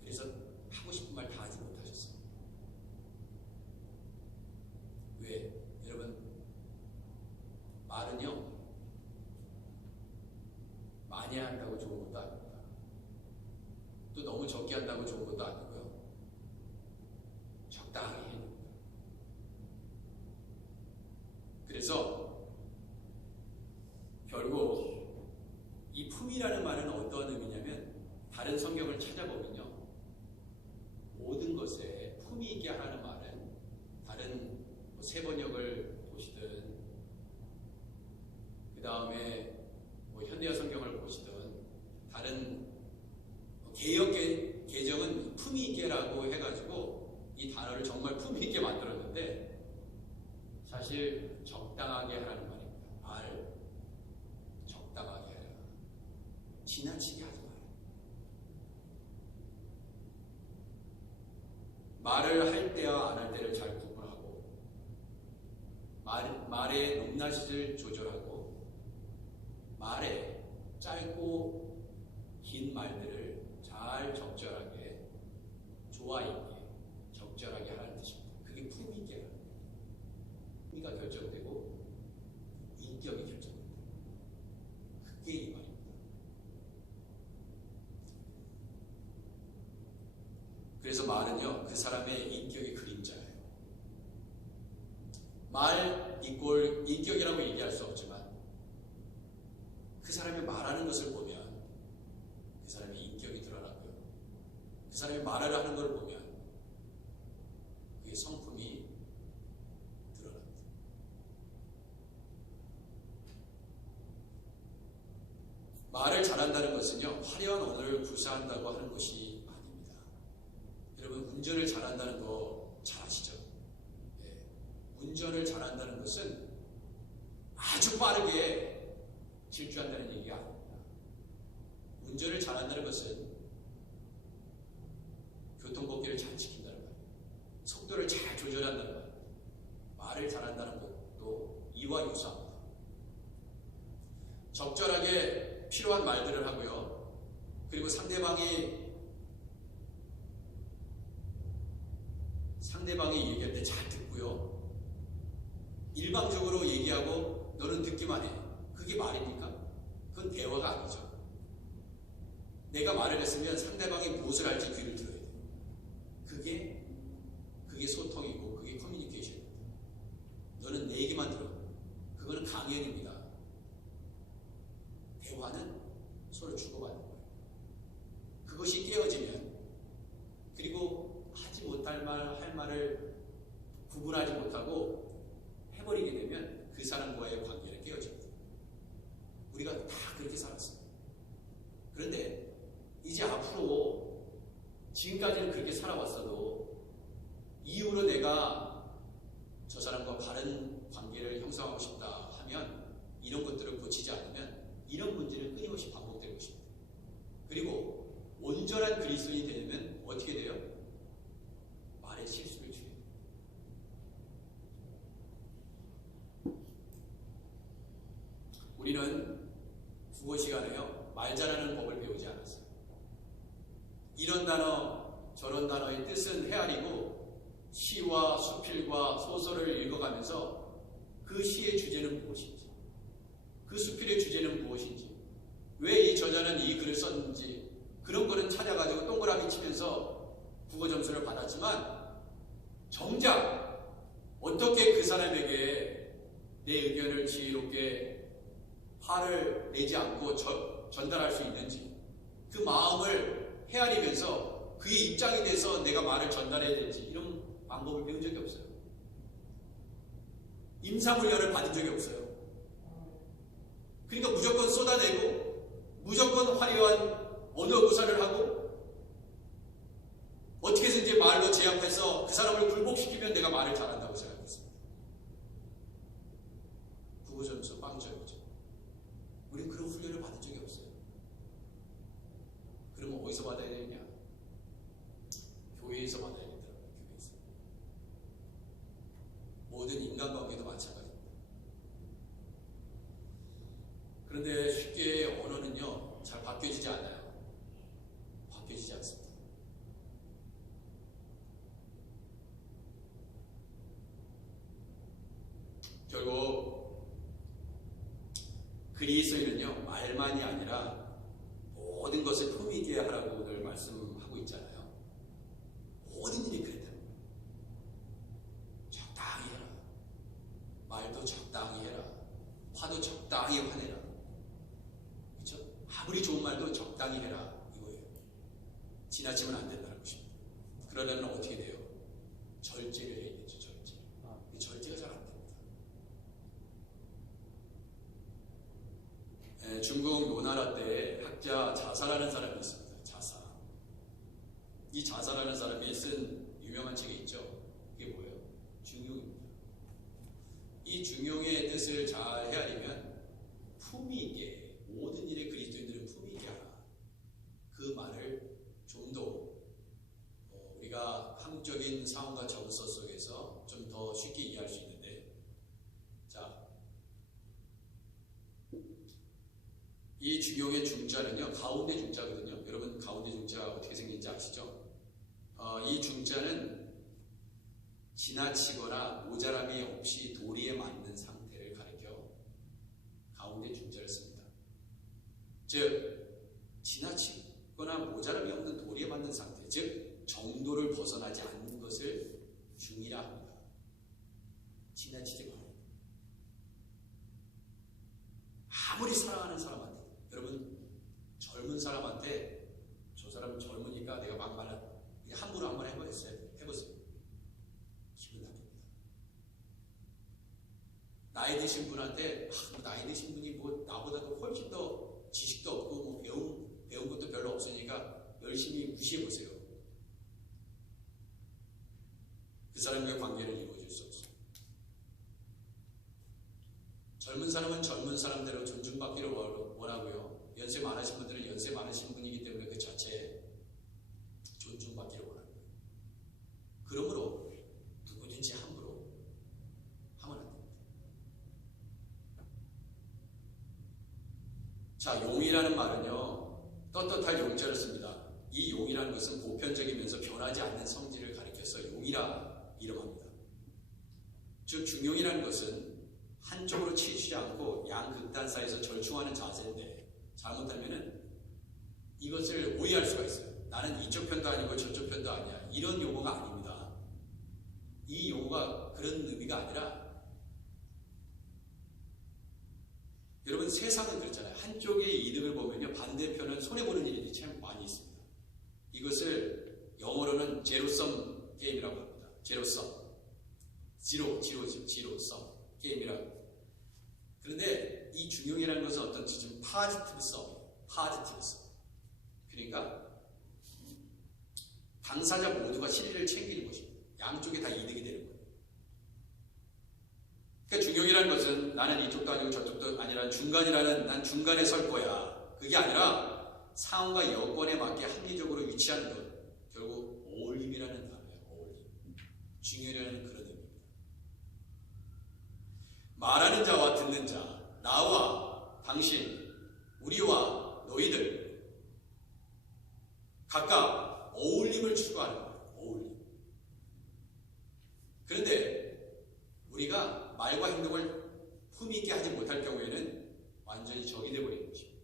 그래서 하고 싶은 말 다 하지 못하셨어요. 왜? 여러분, 말은요, 많이 한다고 좋은 것도 아닙니다. 또 너무 적게 한다고 좋은 것도 아니고요. 적당히 해야 됩니다. 그래서 결국 이 품이라는 말은 어떠한 의미냐면, 다른 성경을 찾아보면요, 모든 것에 품이 있게 하라는 말은, 다른 새 번역을 보시든 그 다음에 현대어 성경을 보시든 다른 개역 개정은 품이 있게라고 해가지고 이 단어를 정말 품이 있게 만들었는데, 사실 적당하게 하라는 말입니다. 말 적당하게 하라. 지나치게 하지 마라. 말을 할 때와 안 할 때를 잘 구분하고, 말의 높낮이를 조절하고, 말에 짧고 긴 말들을 잘 적절하게, 조화 있게 적절하게 하라는 뜻입니다. 그게 품이 있게 하는 거예요. 품위가 결정되고 인격이 결정됩니다. 그게 이 말입니다. 그래서 말은요, 그 사람의 인격의 그림자예요. 말 이꼴 인격이라고 얘기할 수 없지만, 그 사람이 말하는 것을 보면 그 사람의 인격이 드러나고요, 그 사람이 말을 하는 걸 보면 그게 성품이 드러납니다. 말을 잘한다는 것은요, 화려한 언어를 구사한다고 하는 것이 아닙니다. 여러분, 운전을 잘한다는 거 잘 아시죠? 네. 운전을 잘한다는 것은 아주 빠르게 질주한다는 얘기가 아닙니다. 운전을 잘한다는 것은 교통법규를 잘 지킨다는 말이에요. 속도를 잘 조절한다는 말이에요. 말을 잘한다는 것도 이와 유사합니다. 적절하게 필요한 말들을 하고요, 그리고 상대방이 얘기할 때 잘 듣고요, 일방적으로 얘기하고 너는 듣기만 해. 그게 말입니까? 그건 대화가 아니죠. 내가 말을 했으면 상대방이 무엇을 할지 귀를 들어야 돼요. 그게 소통이고, 그게 커뮤니케이션입니다. 너는 내 얘기만 들어. 그거는 강연입니다. 대화는 서로 주고받는 거예요. 그것이 깨어지면, 그리고 하지 못할 말, 할 말을 구분하지 못하고 해버리게 되면 그 사람과의 관계는 깨어집니다. 우리가 다 그렇게 살았습니다. 그런데 이제 앞으로, 지금까지는 그렇게 살아왔어도 이후로 내가 저 사람과 바른 관계를 형성하고 싶다 하면, 이런 것들을 고치지 않으면 이런 문제는 끊임없이 반복될 것입니다. 그리고 온전한 그리스도인이 되려면 어떻게 돼요? 말에 실수를 줄여야 돼요. 우리는 국어 시간에요, 말 잘하는 이런 단어 저런 단어의 뜻은 헤아리고 시와 수필과 소설을 읽어가면서 그 시의 주제는 무엇인지, 그 수필의 주제는 무엇인지, 왜 이 저자는 이 글을 썼는지 그런 거는 찾아가지고 동그라미 치면서 국어 점수를 받았지만, 정작 어떻게 그 사람에게 내 의견을 지혜롭게 화를 내지 않고 전달할 수 있는지, 그 마음을 헤아리면서 그의 입장이 돼서 내가 말을 전달해야 될지, 이런 방법을 배운 적이 없어요. 임상훈련을 받은 적이 없어요. 그러니까 무조건 쏟아내고 무조건 화려한 언어 구사를 하고 어떻게 해서든지 말로 제압해서 그 사람을 굴복시키면 내가 말을 잘한다고 생각했습니다. 국어 점수 빵점이죠. 우린 그런 훈련을 받은 적이 없어요. 그러면 어디서 받아야 되느냐? 교회에서 받아야 되더라고요. 교회에서. 모든 인간관계도 마찬가지입니다. 그런데 쉽게 언어는요, 잘 바뀌어지지 않아요. 바뀌어지지 않습니다. 결국 그리스도인은요, 말만이 아니라 모든 것을 품위 있게 하라고 늘 말씀하고 있잖아요. 모든 일이 그랬다는 거예요. 적당히 해라. 말도 적당히 해라. 화도 적당히 화내라. 그렇죠? 아무리 좋은 말도 적당히 해라, 이거예요. 지나치면 안 된다는 것입니다. 그러려면 어떻게 돼요? 절제를 해야 되죠. 절제. 절제가 잘 안 됩니다. 중국 노나라 때 학자 자사라는 사람이 있습니다. 자사. 이 자사라는 사람이 쓴 유명한 책이 있죠. 그게 뭐예요? 중용입니다. 이 중용의 뜻을 잘 헤아리면 품위 있게, 모든 일에 그리스도인들은 품위 있게 하라. 그 말을 좀 더 우리가 한국적인 상황과 정서 속에서 좀 더 쉽게 이해할 수 있는데, 자, 이 중용의 중자는요, 가운데 중자거든요. 여러분 가운데 중자 어떻게 생긴지 아시죠? 이 중자는 지나치거나 모자람이 없이 도리에 맞는 상태를 가리켜 가운데 중자를 씁니다. 즉, 지나치거나 모자람이 없는 도리에 맞는 상태, 즉 정도를 벗어나지 않는 것을 중이라 합니다. 지나치지 말아요. 아무리 사랑하는 사람한테, 여러분 젊은 사람한테 저 사람은 젊으니까 내가 막 말하, 함부로 한번 해보세요. 기분 나쁩니다. 나이 드신 분한테 나이 드신 분이 뭐 나보다도 훨씬 더 지식도 없고 뭐 배운 것도 별로 없으니까 열심히 무시해 보세요. 그 사람과의 관계를 이루어질 수 없어요. 젊은 사람은 젊은 사람대로 존중받기를 원하고요. 연세 많으신 분들은 연세 많으신 분이기 때문에 그 자체에 존중받기를 원하는 거예요. 그러므로 누구든지 함부로 하면 안 됩니다. 자, 용이라는 말은요, 떳떳할 용자를 씁니다. 이 용이라는 것은 보편적이면서 변하지 않는 성질을 가리켜서 용이라 이름합니다. 즉, 중용이라는 것은 한쪽으로 치우치지 않고 양극단 사이에서 절충하는 자세인데, 잘못하면은 이것을 오해할 수가 있어요. 나는 이쪽 편도 아니고 저쪽 편도 아니야, 이런 용어가 아닙니다. 이 용어가 그런 의미가 아니라, 여러분 세상은 그렇잖아요. 한쪽의 이득을 보면요, 반대편은 손해보는 일이 참 많이 있습니다. 이것을 영어로는 제로섬 게임이라고 합니다. 제로섬. 지로섬 게임이라고. 그런데 이 중용이라는 것은 어떤 지금 파지티브 썸. 그러니까 당사자 모두가 실리를 챙기는 것입니다. 양쪽에 다 이득이 되는 거예요. 그러니까 중용이라는 것은 나는 이쪽도 아니고 저쪽도 아니라 중간이라는, 난 중간에 설 거야, 그게 아니라 상황과 여건에 맞게 합리적으로 위치하는 것. 결국 어울림이라는 단어예요. 어울림. 중용이라는 그런 의미입니다. 말하는 자와 듣는 자, 나와 당신, 우리와 너희들 각각 어울림을 추구하는 거예요. 어울림. 그런데 우리가 말과 행동을 품위 있게 하지 못할 경우에는 완전히 적이 되어버리는 것입니다.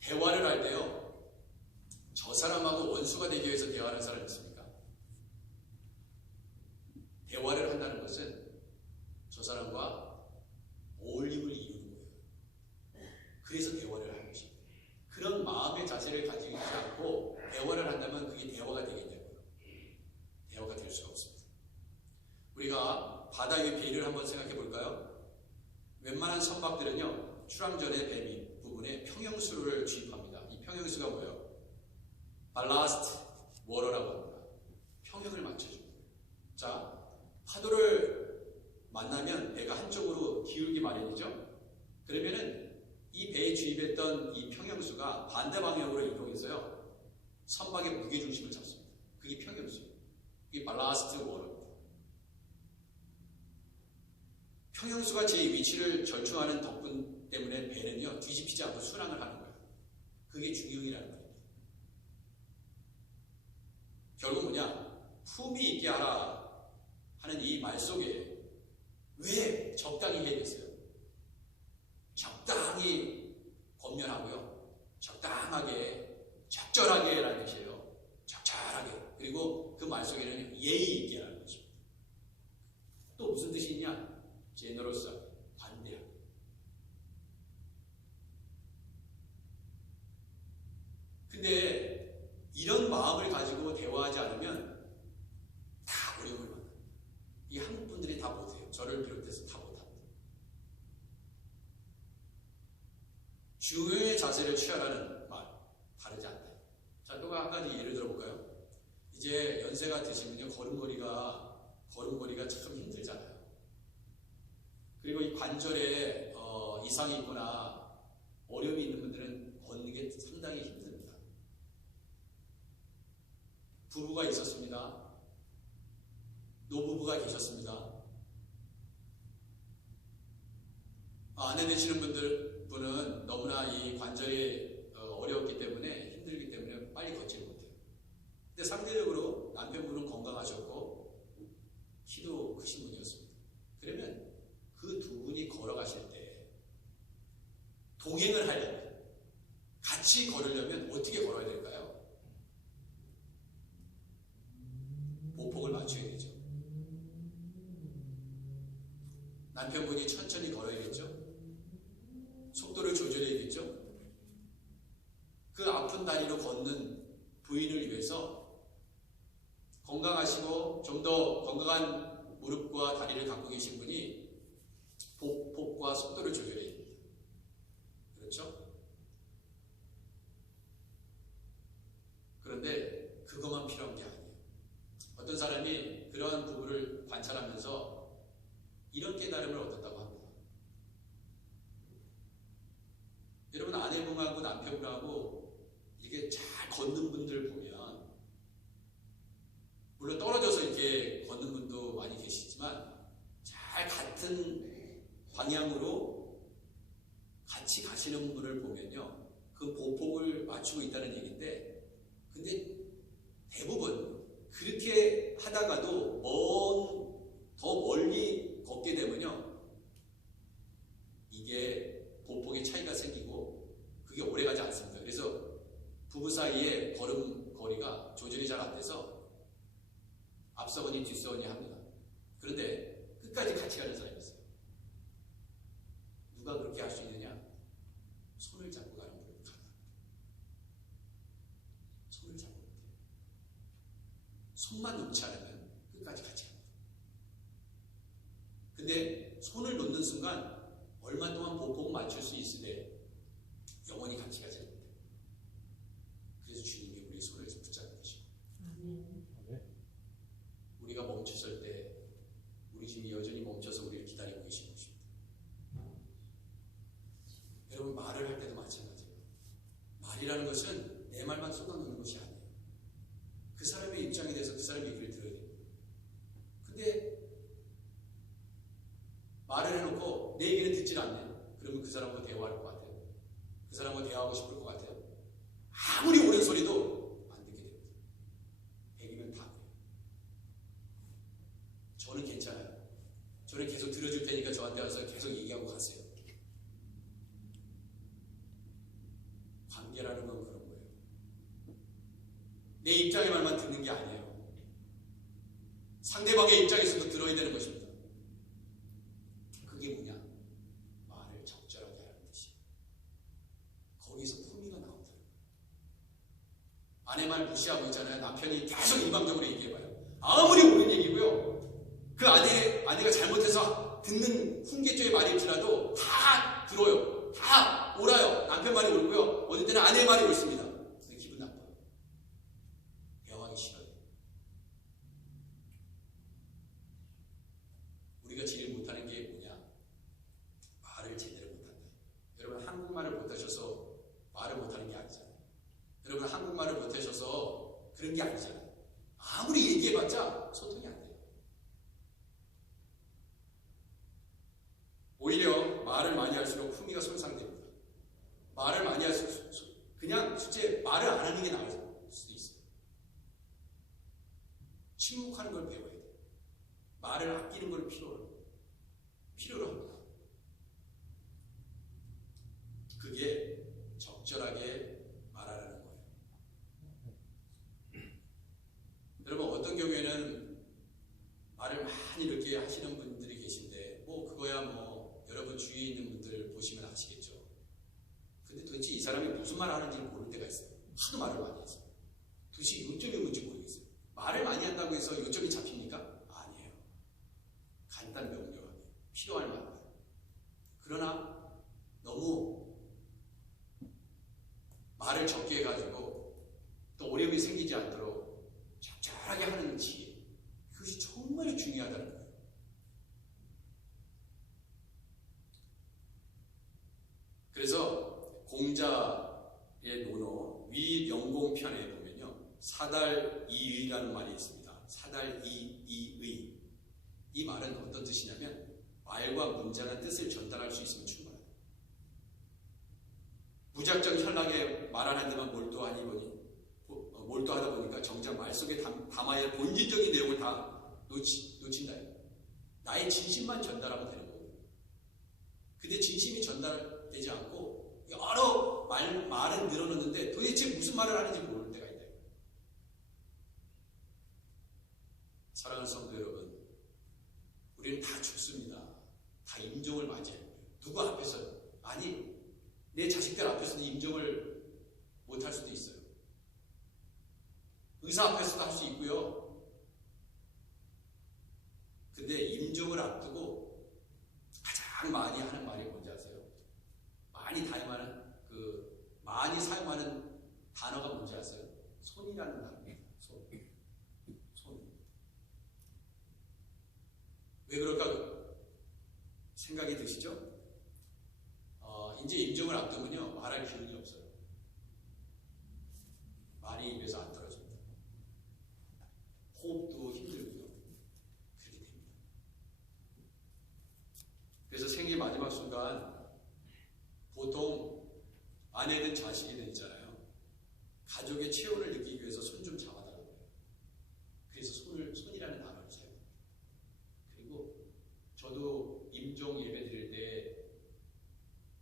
대화를 할 때요, 저 사람하고 원수가 되기 위해서 대화하는 사람이 있습니까? 대화를 한다는 것은 저 사람과 어울림을 이루는 거예요. 그래서 대화를 하는 것입니다. 그런 마음의 자세를 가지지 않고 대화를 한다면 그게 대화가 되겠냐고요. 대화가 될 수가 없습니다. 우리가 바다 위 베일을 한번 생각해 볼까요? 웬만한 선박들은요, 출항전의 배 부분에 평형수를 주입합니다. 이 평형수가 뭐예요? 발라스트 워러라고 합니다. 평형을 맞춰줍니다. 자, 파도를 만나면 배가 한쪽으로 기울기 마련이죠? 그러면은 이 배에 주입했던 이 평형수가 반대 방향으로 이동해서요, 선박의 무게중심을 잡습니다. 그게 평형수예요. 이게 발라스트 워러입니다. 평형수가 제 위치를 절충하는 덕분 때문에 배는요, 뒤집히지 않고 순항을 하는 거예요. 그게 중용이라는 거예요. 결국 뭐냐? 품위 있게 하라 하는 이 말 속에 왜 적당히 해야겠어요? 적당히 권면하고요, 적당하게, 적절하게 라는 뜻이에요. 적절하게. 그리고 그 말 속에는 예의 있게 하는 것입니다. 또 무슨 뜻이 있냐? 제너러스, 관대하게. 근데 이런 마음을 가지고 대화하지 않으면 다 어려움을 만납니다. 이 한국 분들이 다 못해요. 저를 비롯해서 다 못합니다. 중요의 자세를 취하라는 말, 다르지 않다. 자, 또 한 가지 예를 들어볼까요? 이제 연세가 드시면요, 걸음걸이가 참 힘들잖아요. 그리고 이 관절에 이상이 있거나 어려움이 있는 분들은 걷는 게 상당히 힘듭니다. 부부가 있었습니다. 노부부가 계셨습니다. 아내 되시는 분은 너무나 이 관절이 어려웠기 때문에, 힘들기 때문에 빨리 걷지 못해요. 근데 상대적으로 남편분은 건강하셨고 키도 크신 분이었습니다. 그러면 그 두 분이 걸어가실 때 동행을 하려면, 같이 걸으려면 어떻게 걸어야 될까요? 보폭을 맞춰야 되죠. 남편분이 천천히 걸어야겠죠. 속도를 조절해야겠죠. 그 아픈 다리로 걷는 부인을 위해서 건강하시고 좀 더 건강한 무릎과 다리를 갖고 계신 분이 보폭과 속도를 조절해야 됩니다. 그렇죠? 그런데 그것만 필요한 게 아니에요. 어떤 사람이 그러한 부부를 관찰하면서 이런 깨달음을 얻었다고 합니다. 여러분, 아내분하고 남편분하고 이렇게 잘 걷는 분들 보면, 물론 떨어져서 이렇게 걷는 분도 많이 계시지만 잘 같은 방향으로 같이 가시는 분을 보면요, 그 보폭을 맞추고 있다는 얘기인데, 근데 대부분 그렇게 하다가도 더 멀리 걷게 되면요, 이게 보폭의 차이가 생기고 그게 오래가지 않습니다. 그래서 부부 사이에 걸음거리가 조절이 잘 안 돼서 앞서거니 뒤서거니 합니다. 그런데 끝까지 같이 가는 사람이 있어요. 누가 그렇게 할 수 있느냐? 손을 잡고 가는 분이 가능합니다. 손을 잡고 못해요. 손만 놓지 않으면 끝까지 같이 갑니다. 근데 손을 놓는 순간 얼마 동안 보폭 맞출 수 있으되 영원히 같이 가지 못해요. 그래서 주님이 우리 손을 붙잡는 것입니다. 우리가 멈췄을 때 우리 주님이 여전히 멈춰서 우리를 기다리고 계신 것입니다. 여러분, 말을 할 때도 마찬가지예요. 말이라는 것은 내 말만 쏟아놓는 것이 아니에요. 그 사람의 입장에 대해서 그 사람의 얘기를 들어야 됩니다. 근데 말을 해놓고 내 얘기는 듣질 않네. 그러면 그 사람과 대화할 것 같아요. 그 사람과 대화하고 싶을 것 같아요? 아무리 옳은 소리도 안 듣게 됩니다. 100이면 다 그래요. 저는 괜찮아요. 저는 계속 들어줄 테니까 저한테 와서 계속 얘기하고 가세요. 관계라는 건 그런 거예요. 내 입장의 말만 듣는 게 아니에요. 상대방의 입장에서도 들어야 되는 것입니다. 그게 뭐냐? 말을 적절하게 하는 뜻이에요. 거기서 품위가 나온다는 거예요. 아내 말 무시하고 있잖아요. 남편이 계속 일방적으로 얘기해봐요. 아무리 옳은 얘기고요. 그 아내가 잘못해서 듣는 훈계조의 말일지라도 다 들어요. 다 옳아요. 남편 말이 옳고요. 어느 때는 아내의 말이 옳습니다. 근데 기분 나빠요. 대화하기 싫어요. 우리가 제일 못하는 게 뭐냐? 말을 제대로 못한다. 여러분 한국말을 못하셔서 말을 못하는 게 아니잖아요. 여러분 한국말을 못하셔서 그런 게 아니잖아요. 아무리 얘기해봤자 소통이 안 돼요. 오히려 말을 많이 할수록 품위가 손상됩니다. 말을 많이 할수록 그냥 실제 말을 안 하는 게 나을 수도 있어요. 침묵하는 걸 배워야 돼요. 말을 아끼는 걸 필요로 합니다. 그게 적절하게 말하라는 거예요. 여러분 어떤 경우에는 말을 많이 이렇게 하시는 분들이 계신데 그거야 여러분 주위에 있는 분들 보시면 아시겠죠. 근데 도대체 이 사람이 무슨 말을 하는지 모를 때가 있어요. 하도 말을 많이 해서 도대체 요점이 뭔지 모르겠어요. 말을 많이 한다고 해서 요점이 잡힙니까? 아니에요. 간단 명료하게 필요할 만큼. 그러나 너무 말을 적게 해가지고 또 어려움이 생기지 않도록 적절하게 하는 지혜, 그것이 정말 중요하다는 거예요. 그래서 공자의 논어 위명공편에 보면요, 사달이의라는 말이 있습니다. 사달이의. 이 말은 어떤 뜻이냐면 말과 문장의 뜻을 전달할 수 있으면 충분하다. 무작정 현란하게 말하는 데만 몰두하다 보니까 정작 말 속에 담아야 할 본질적인 내용을 다 놓친다. 나의 진심만 전달하면 되는 거거든요. 근데 진심이 전달되지 않고 여러 말은 늘어놓는데 도대체 무슨 말을 하는지 모르는 때가 있다. 사랑하는 성도 여러분, 우리는 다 죽습니다. 다 임종을 맞이해요. 누구 앞에서요? 아니, 내 자식들 앞에서도 임종을 못할 수도 있어요. 의사 앞에서도 할 수 있고요. 근데 임종을 앞두고 가장 많이 하는 말이 뭔지 아세요? 많이 사용하는 단어가 뭔지 아세요? 손이라는 단어입니다. 손. 왜 그럴까 생각이 드시죠? 이제 임종을 앞두면요, 말할 기운이 없어요. 말이 입에서 안 떨어집니다. 호흡도 힘들고요. 그렇게 됩니다. 그래서 생애 마지막 순간 보통 아내든 자식이든 있잖아요. 가족의 체온을 느끼기 위해서 손 좀 잡아달라고 해요. 그래서 손이라는 단어를 사용합니다. 그리고 저도 임종 예배 드릴 때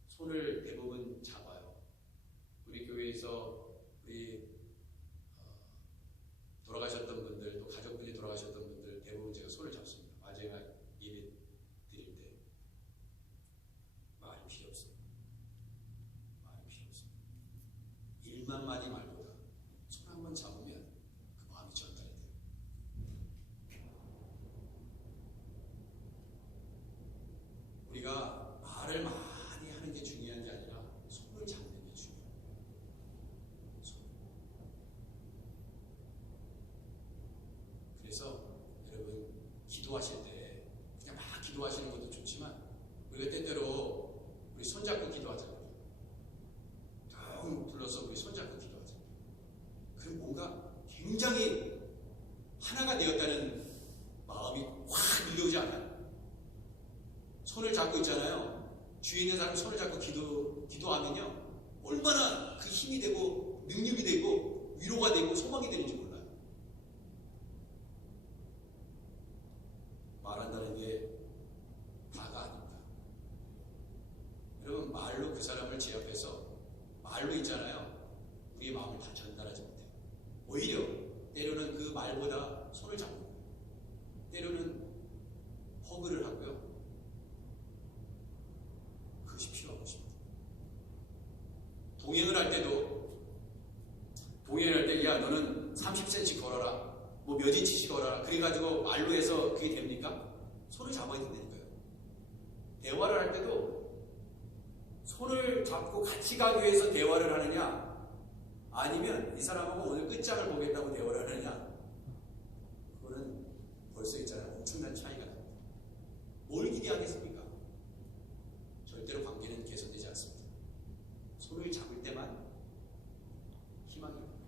손을 대부분 잡아요. 우리 교회에서 돌아가셨던 분들, 또 가족분이 돌아가셨던 분들 대부분 제가 손을 잡습니다. 마지막 예배 드릴 때. 말이 필요 없습니다. 일만 많이 말보다 손 한 번 잡으면 그 마음이 전달이 돼요. 우리가 말을 많이 하는 게 중요한 게 아니라 손을 잡는 게 중요해요. 그래서 여러분 기도하실 때 그냥 막 기도하시는 것도 좋지만 우리가 때때로 우리 손잡고 기도하잖아요. 텅 둘러서 우리 손잡고 기도하잖아요. 그럼 뭔가 굉장히 하나가 되었다는 마음이 확 밀려오지 않아요? 손을 잡고 있잖아요. 주위에 있는 사람 손을 잡고 기도하면요, 능력이 되고 위로가 되고 소망이 되는지 몰라요. 말한다는 게 다가 아닙니다. 여러분, 말로 그 사람을 제압해서 말로 있잖아요. 우리의 마음을 다 전달하지 못해요. 오히려 때로는 그 말보다 손을 잡고 때로는 허그를 하고요. 그것이 필요한 것입니다. 동행을 할 때도 야 너는 30cm 걸어라, 뭐 몇 인치씩 걸어라, 그래가지고 말로 해서 그게 됩니까? 손을 잡아야 된다니까요. 대화를 할 때도 손을 잡고 같이 가기 위해서 대화를 하느냐, 아니면 이 사람하고 오늘 끝장을 보겠다고 대화를 하느냐, 그거는 벌써 있잖아요. 엄청난 차이가 납니다. 뭘 기대하겠습니까? 절대로 관계는 개선되지 않습니다. 손을 잡을 때만 희망이 있는 거예요.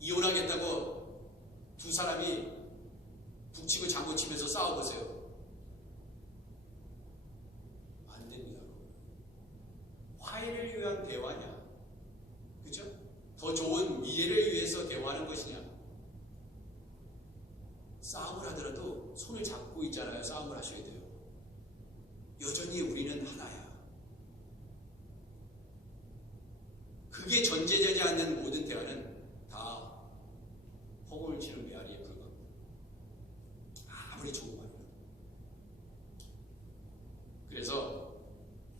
이혼하겠다고 두 사람이 북치고 장구치면서 싸워보세요. 안 됩니다. 화해를 위한 대화냐? 그죠? 더 좋은 미래를 위해서 대화하는 것이냐? 싸움을 하더라도 손을 잡고 있잖아요. 싸움을 하셔야 돼요. 여전히 우리는 하나야. 그게 전제되지 않는 모든 대화는 다 허공을 치는 메아리에 불과합니다. 아무리 좋은 말이라. 그래서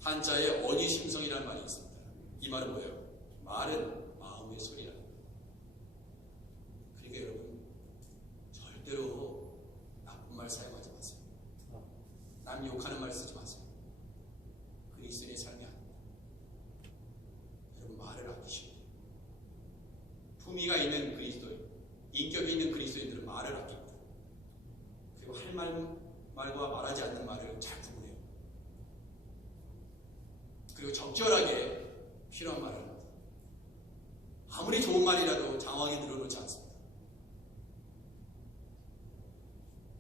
한자에 언의심성이라는 말이 있습니다. 이 말은 뭐예요? 말은 마음의 소리라는 거예요. 그러니까 여러분, 절대로 나쁜 말 사용하지 마세요. 남 욕하는 말 쓰지 마세요. 그리스도인의 삶이 아닙니다. 여러분, 말을 아끼셔야 돼요. 품위가 있는 그리스도인, 인격이 있는 그리스도인들은 말을 아낍니다. 그리고 할 말과 말하지 않는 말을 잘 구분해요. 그리고 적절하게 필요한 말을 합니다. 아무리 좋은 말이라도 장황히 늘어놓지 않습니다.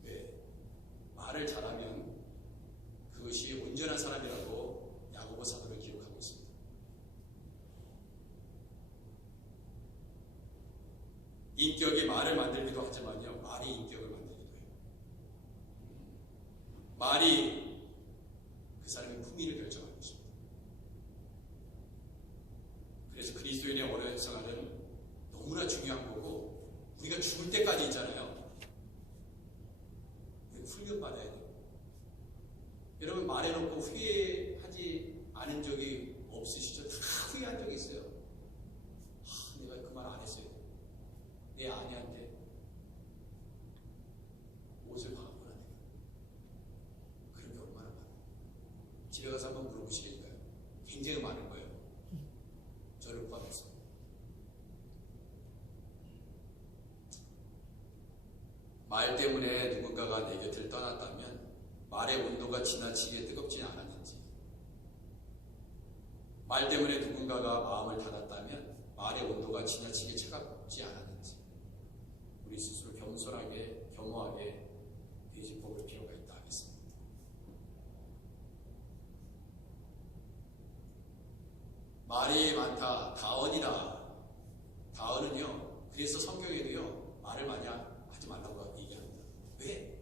왜? 말을 잘하면 그것이 온전한 사람이라고 야고보 사도를 기록하고 있습니다. 인격이 말을 만들기도 하지만요, 말이 인격을 만들기도 해요. 말이 그 사람의 품위를 결정하는 것입니다. 그래서 그리스도인의 어려운 생활은 너무나 중요한 거고, 우리가 죽을 때까지 있잖아요. 훈련받아야 돼요. 여러분, 말해놓고 후회하지 않은 적이 없으시죠? 다 후회한 적이 있어요. 내가 그 말 안 했어요. 내 아내한테 옷을 바꾸나 내가. 그런 게 얼마나 많아요. 집에 가서 한번 물어보시겠어요? 굉장히 많은 거예요. 저를 포함해서. 말 때문에 누군가가 내 곁을 떠났다면 말의 온도가 지나치게 뜨겁지 않았는지, 말 때문에 누군가가 마음을 닫았다면 말의 온도가 지나치게 차갑지 않았는지, 우리 스스로 겸손하게 겸허하게 되짚어볼 필요가 있다 하겠습니다. 말이 많다, 다언이다. 다언은요, 그래서 성경에도요, 말을 많이 하지 말라고 얘기합니다. 왜?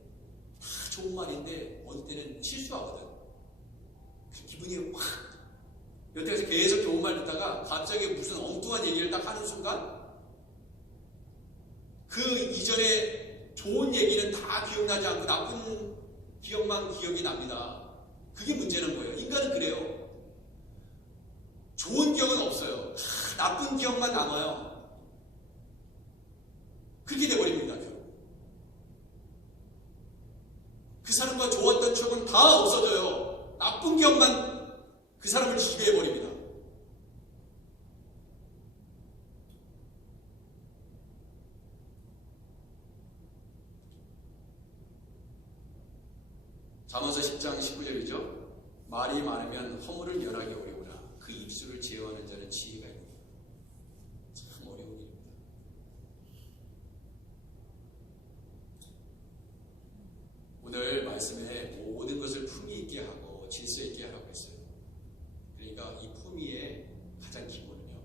다 좋은 말인데 어느 때는 실수하거든. 기분이 확, 여태까지 계속 좋은 말 듣다가 갑자기 무슨 엉뚱한 얘기를 딱 하는 순간 그 이전에 좋은 얘기는 다 기억나지 않고 나쁜 기억만 기억이 납니다. 그게 문제는 거예요. 인간은 그래요. 좋은 기억은 없어요. 다 나쁜 기억만 남아요. 그렇게 돼버립니다. 결국. 그 사람과 좋았던 추억은 다 없어져요. 나쁜 기억만 그 사람을 지배해버립니다. 잠언서 10장 19절이죠. 말이 많으면 허물을 멸하기 어려우나 그 입술을 제어하는 자는 지혜가 있다. 참 어려운 일입니다. 오늘 말씀에 모든 것을 품위 있게 하고 질서 있게 하라고 했어요. 그러니까 이 품위의 가장 기본은요,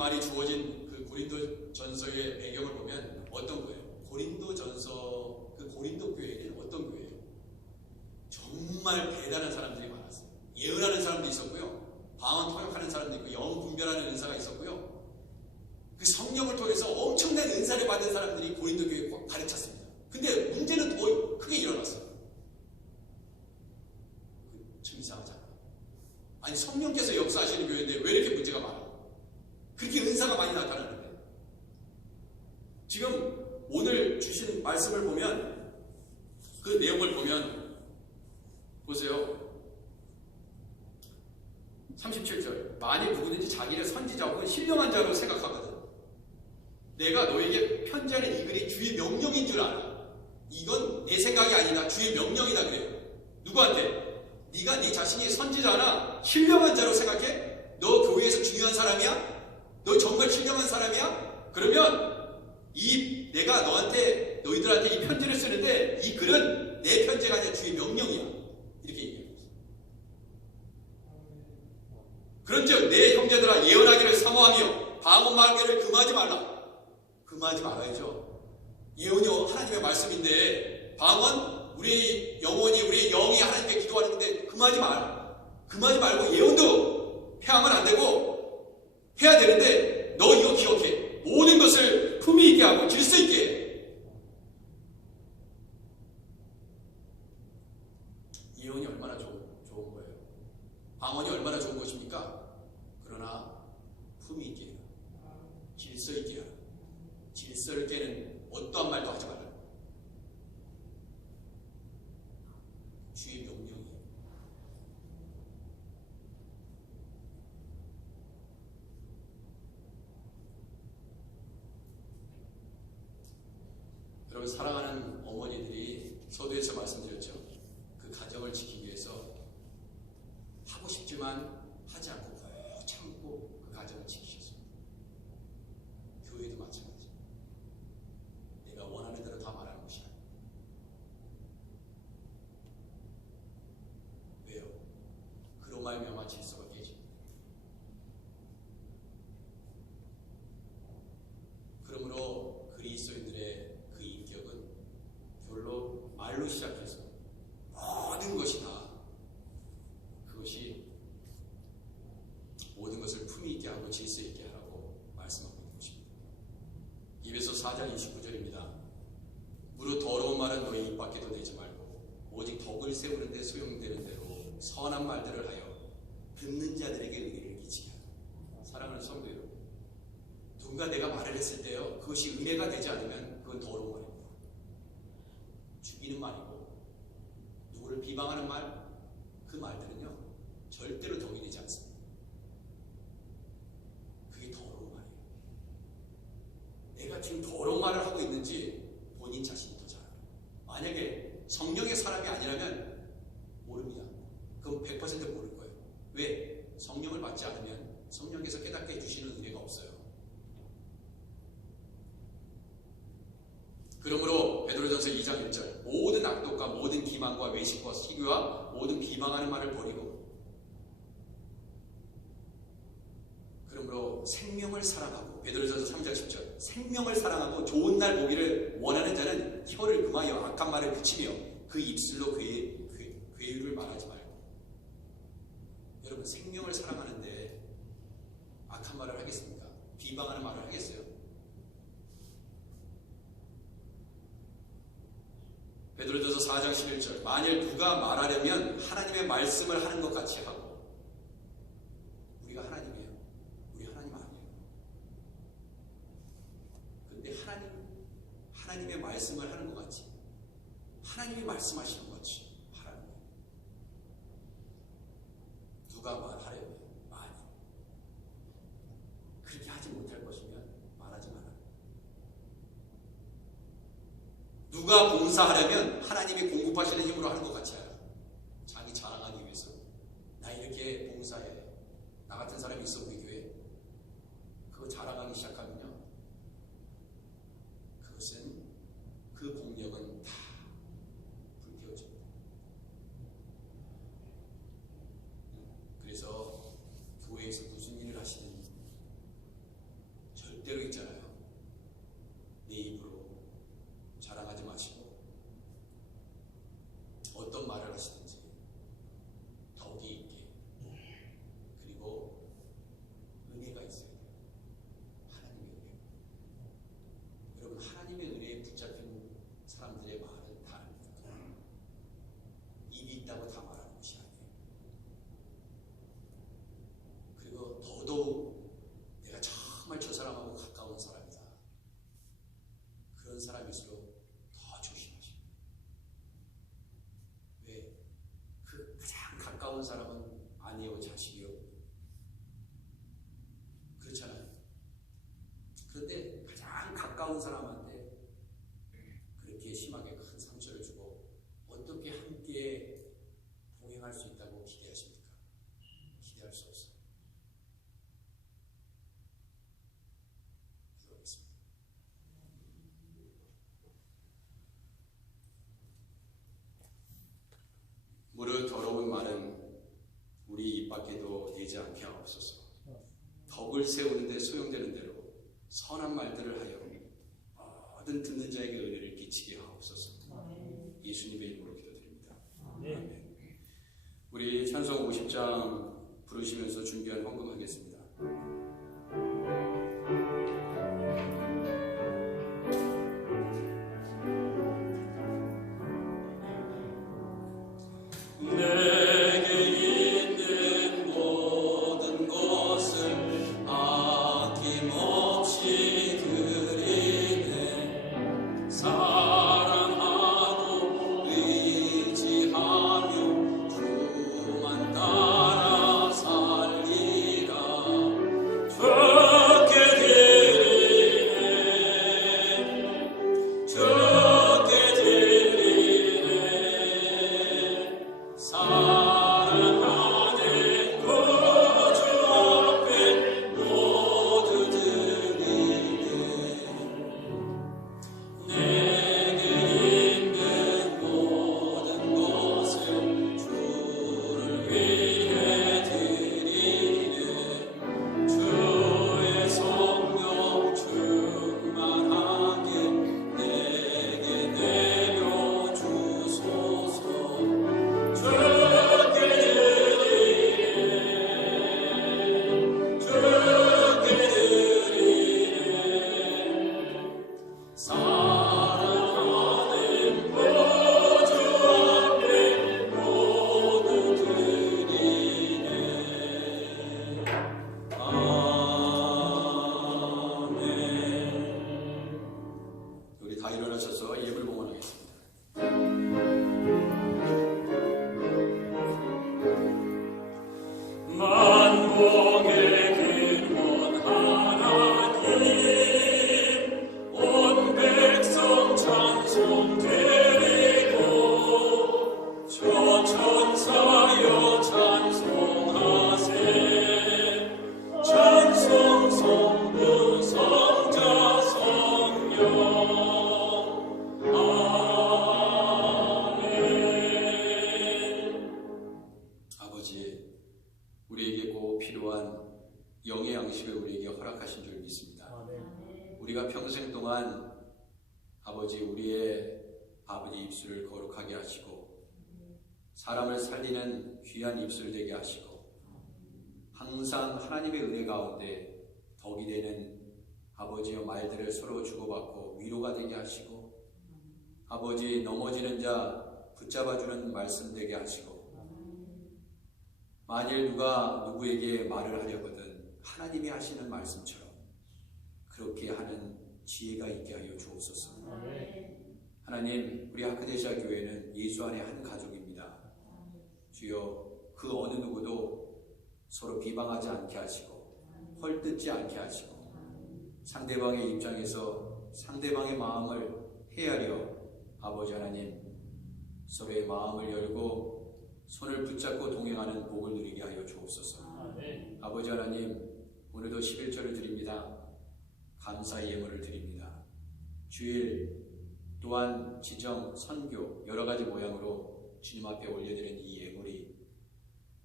말이 주어진 그 고린도전서의 배경을 보면 어떤 거예요? 고린도전서 그 고린도 교회는 어떤 교회예요? 정말 대단한 사람들이 많았어요. 예언하는 사람도 있었고요, 방언 통역하는 사람도 있고, 영혼 분별하는 은사가 있었고요. 그 성령을 통해서 엄청난 은사를 받은 사람들이 고린도 교회에 가르쳤습니다. 근데 문제는 더 크게 일어났어요. 참 이상하잖아. 아니, 성령께서 역사하시는 교회인데 왜 이렇게 문제가 많아? 그렇게 은사가 많이 나타나는데. 지금 오늘 주신 말씀을 보면, 그 내용을 보면 보세요. 37절. 만일 누구든지 자기를 선지자 혹은 신령한 자로 생각하거든 내가 너에게 편지하는 이 글이 주의 명령인 줄 알아. 이건 내 생각이 아니다. 주의 명령이다 그래요. 누구한테? 네가 네 자신이 선지자나 신령한 자로 생각해? 너 교회에서 중요한 사람이야? 너 정말 신령한 사람이야? 그러면 내가 너희들한테 이 편지를 쓰는데 이 글은 내 편지가 아니라 주의 명령이야. 이렇게 얘기해요. 그런즉 내 형제들아, 예언하기를 사모하며 방언하기를 금하지 말라. 금하지 말아야죠. 예언이 하나님의 말씀인데, 방언, 우리의 영혼이, 우리의 영이 하나님께 기도하는 건데 금하지 마라. 금하지 말고, 예언도 폐하면 안 되고 해야 되는데, 너 이거 기억해. 모든 것을 품위 있게 하고 질서 있게 해. 예언이 얼마나 좋은 거예요. 방언이 얼마나 좋은 것입니까? 그러나 품위 있게 해라. 질서 있게 해라. 질서를 깨는 어떠한 말도 하지 말라. 주의 명령이에요. 여러분, 사랑하는 어머니들이 서두에서 말씀드렸죠. 그 가정을 지키기 위해서 하고 싶지만 하지 않고 꼭 참고 그 가정을 지키셨습니다. 교회도 마찬가지. 내가 원하는 대로 다 말하는 것이 아니에요. 왜요? 그로 말미암아 질서가 깨집니다. 그러므로 그리스도인들의 그 인격은 별로 말로 시작해서 모든 것이 다, 그것이 모든 것을 품위 있게 하고 질서 있게 하라고 말씀하고 있는 것입니다. 입에서 4장 29절입니다. 무릇 더러운 말은 너희 입 밖에도 내지 말고 오직 덕을 세우는 데 소용되는 대로 선한 말들을 하여 듣는 자들에게 의를 끼치게 하라. 사랑하는 성도 여러분, 누군가 내가 말을 했을 때요, 그것이 은혜가 되지 않으면 그건 더러운 말입니다. 죽이는 말이고, 누구를 비방하는 말, 그 말들은요 절대로 덕이 되지 않습니다. 그게 더러운 말이에요. 내가 지금 더러운 말을 하고 있는지 본인 자신이 더 잘 알아요. 만약에 성령의 사람이 아니라면 모릅니다. 그럼 100% 모를 거예요. 왜? 성령을 받지 않으면 성령께서 깨닫게 해주시는 은혜가 없어요. 그러므로 베드로전서 2장 1절, 모든 악독과 모든 기만과 외식과 시기와 모든 비방하는 말을 버리고, 그러므로 생명을 사랑하고, 베드로전서 3장 10절, 생명을 사랑하고 좋은 날 보기를 원하는 자는 혀를 금하여 악한 말을 그치며 그 입술로 괴유를 말하지 말고. 여러분, 생명을 사랑하는데 악한 말을 하겠습니까? 비방하는 말을 하겠어요? 베드로전서 4장 11절, 만일 누가 말하려면 하나님의 말씀을 하는 것 같이 하고. 우리가 하나님이에요. 우리 하나님 아니에요. 근데 하나님의 말씀을 하는 것 같이, 하나님이 말씀하시는 것 같이 하라는 거예요. 누가 말하려면 많이. 그렇게 하지 못할 것이면 말하지 마라. 누가 봉사하려면 하나님이 공급하시는 힘으로 하는 것 같이 하라. 자기 자랑하기 위해서 나 이렇게 봉사해, 나 같은 사람이 있어 우리 교회, 그거 자랑하기 시작하면요, 그것은, 그 공력은 다 불태워집니다. 그래서 교회에서 무슨 일을 하시든 되지 않게 하옵소서. 덕을 세우는데 소용되는 대로 선한 말들을 하여 모든 듣는 자에게 은혜를 끼치게 하옵소서. 예수님의 이름으로 기도드립니다. 아멘. 우리 찬송 50장 부르시면서 준비한 헌금하겠습니다. 우리에게 꼭 필요한 영의 양식을 우리에게 허락하신 줄 믿습니다. 우리가 평생 동안 아버지 우리의 아버지 입술을 거룩하게 하시고 사람을 살리는 귀한 입술 되게 하시고 항상 하나님의 은혜 가운데 덕이 되는 아버지의 말들을 서로 주고받고 위로가 되게 하시고 아버지 넘어지는 자 붙잡아주는 말씀 되게 하시고 만일 누가 누구에게 말을 하려거든 하나님이 하시는 말씀처럼 그렇게 하는 지혜가 있게 하여 주옵소서. 하나님, 우리 하크데시아 교회는 예수 안에 한 가족입니다. 주여, 그 어느 누구도 서로 비방하지 않게 하시고 헐뜯지 않게 하시고 상대방의 입장에서 상대방의 마음을 헤아려 아버지 하나님 서로의 마음을 열고 손을 붙잡고 동행하는 복을 누리게 하여 주옵소서. 아버지 하나님, 오늘도 11절을 드립니다. 감사의 예물을 드립니다. 주일 또한 지정, 선교 여러 가지 모양으로 주님 앞에 올려드린 이 예물이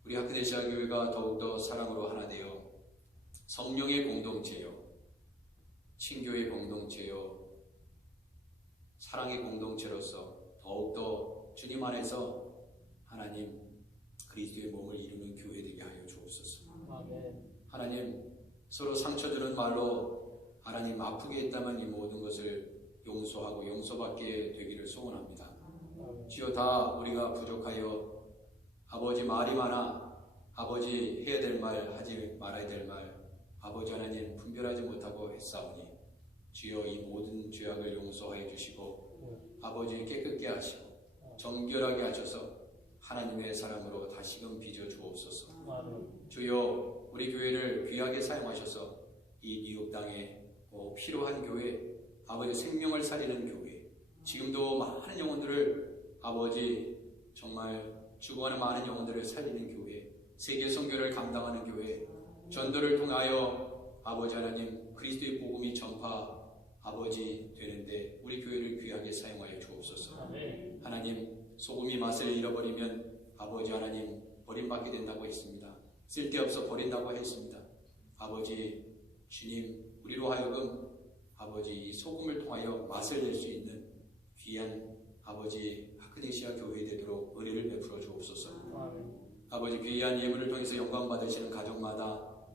우리 하크데시아 교회가 더욱더 사랑으로 하나 되어 성령의 공동체요, 친교의 공동체요, 사랑의 공동체로서 더욱더 주님 안에서 하나님 그리스도의 몸을 이루는 교회 되게 하여 주옵소서. 하나님, 서로 상처 주는 말로 하나님 아프게 했다면 이 모든 것을 용서하고 용서받게 되기를 소원합니다. 주여, 다 우리가 부족하여 아버지 말이 많아 아버지 해야 될 말 하지 말아야 될 말 아버지 하나님 분별하지 못하고 했사오니 주여 이 모든 죄악을 용서하여 주시고 아버지 깨끗게 하시고 정결하게 하셔서 하나님의 사람으로 다시금 빚어 주옵소서. 주여, 우리 교회를 귀하게 사용하셔서 이 뉴욕 땅에 필요한 교회, 아버지 생명을 살리는 교회, 지금도 많은 영혼들을 아버지 정말 죽어가는 많은 영혼들을 살리는 교회, 세계 선교를 감당하는 교회, 전도를 통하여 아버지 하나님 그리스도의 복음이 전파 아버지 되는데 우리 교회를 귀하게 사용하여 주옵소서. 하나님, 소금이 맛을 잃어버리면 아버지 하나님 버림받게 된다고 했습니다. 쓸데없어 버린다고 했습니다. 아버지 주님, 우리로 하여금 아버지 이 소금을 통하여 맛을 낼 수 있는 귀한 아버지 아크네시아 교회 되도록 은혜를 베풀어 주옵소서. 아버지 귀한 예물을 통해서 영광 받으시는 가정마다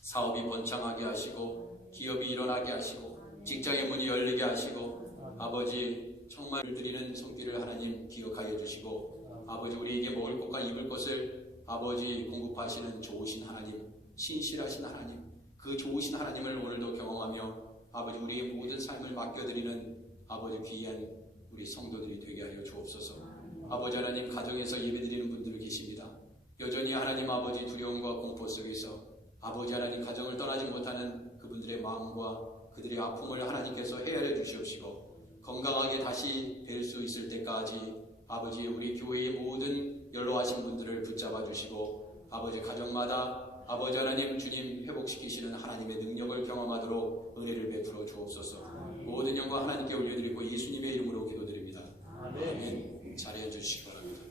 사업이 번창하게 하시고 기업이 일어나게 하시고 직장의 문이 열리게 하시고 아버지 정말 드리는 성기를 하나님 기억하여 주시고 아버지 우리에게 먹을 것과 입을 것을 아버지 공급하시는 좋으신 하나님, 신실하신 하나님, 그 좋으신 하나님을 오늘도 경험하며 아버지 우리의 모든 삶을 맡겨드리는 아버지 귀한 우리 성도들이 되게 하여 주옵소서. 아버지 하나님, 가정에서 예배드리는 분들 계십니다. 여전히 하나님 아버지 두려움과 공포 속에서 아버지 하나님 가정을 떠나지 못하는 그분들의 마음과 그들의 아픔을 하나님께서 헤아려 주시옵시고 건강하게 다시 뵐 수 있을 때까지 아버지 우리 교회의 모든 연로하신 분들을 붙잡아 주시고 아버지 가정마다 아버지 하나님 주님 회복시키시는 하나님의 능력을 경험하도록 은혜를 베풀어 주옵소서. 모든 영광 하나님께 올려드리고 예수님의 이름으로 기도드립니다. 아멘. 자리해 주시기 바랍니다.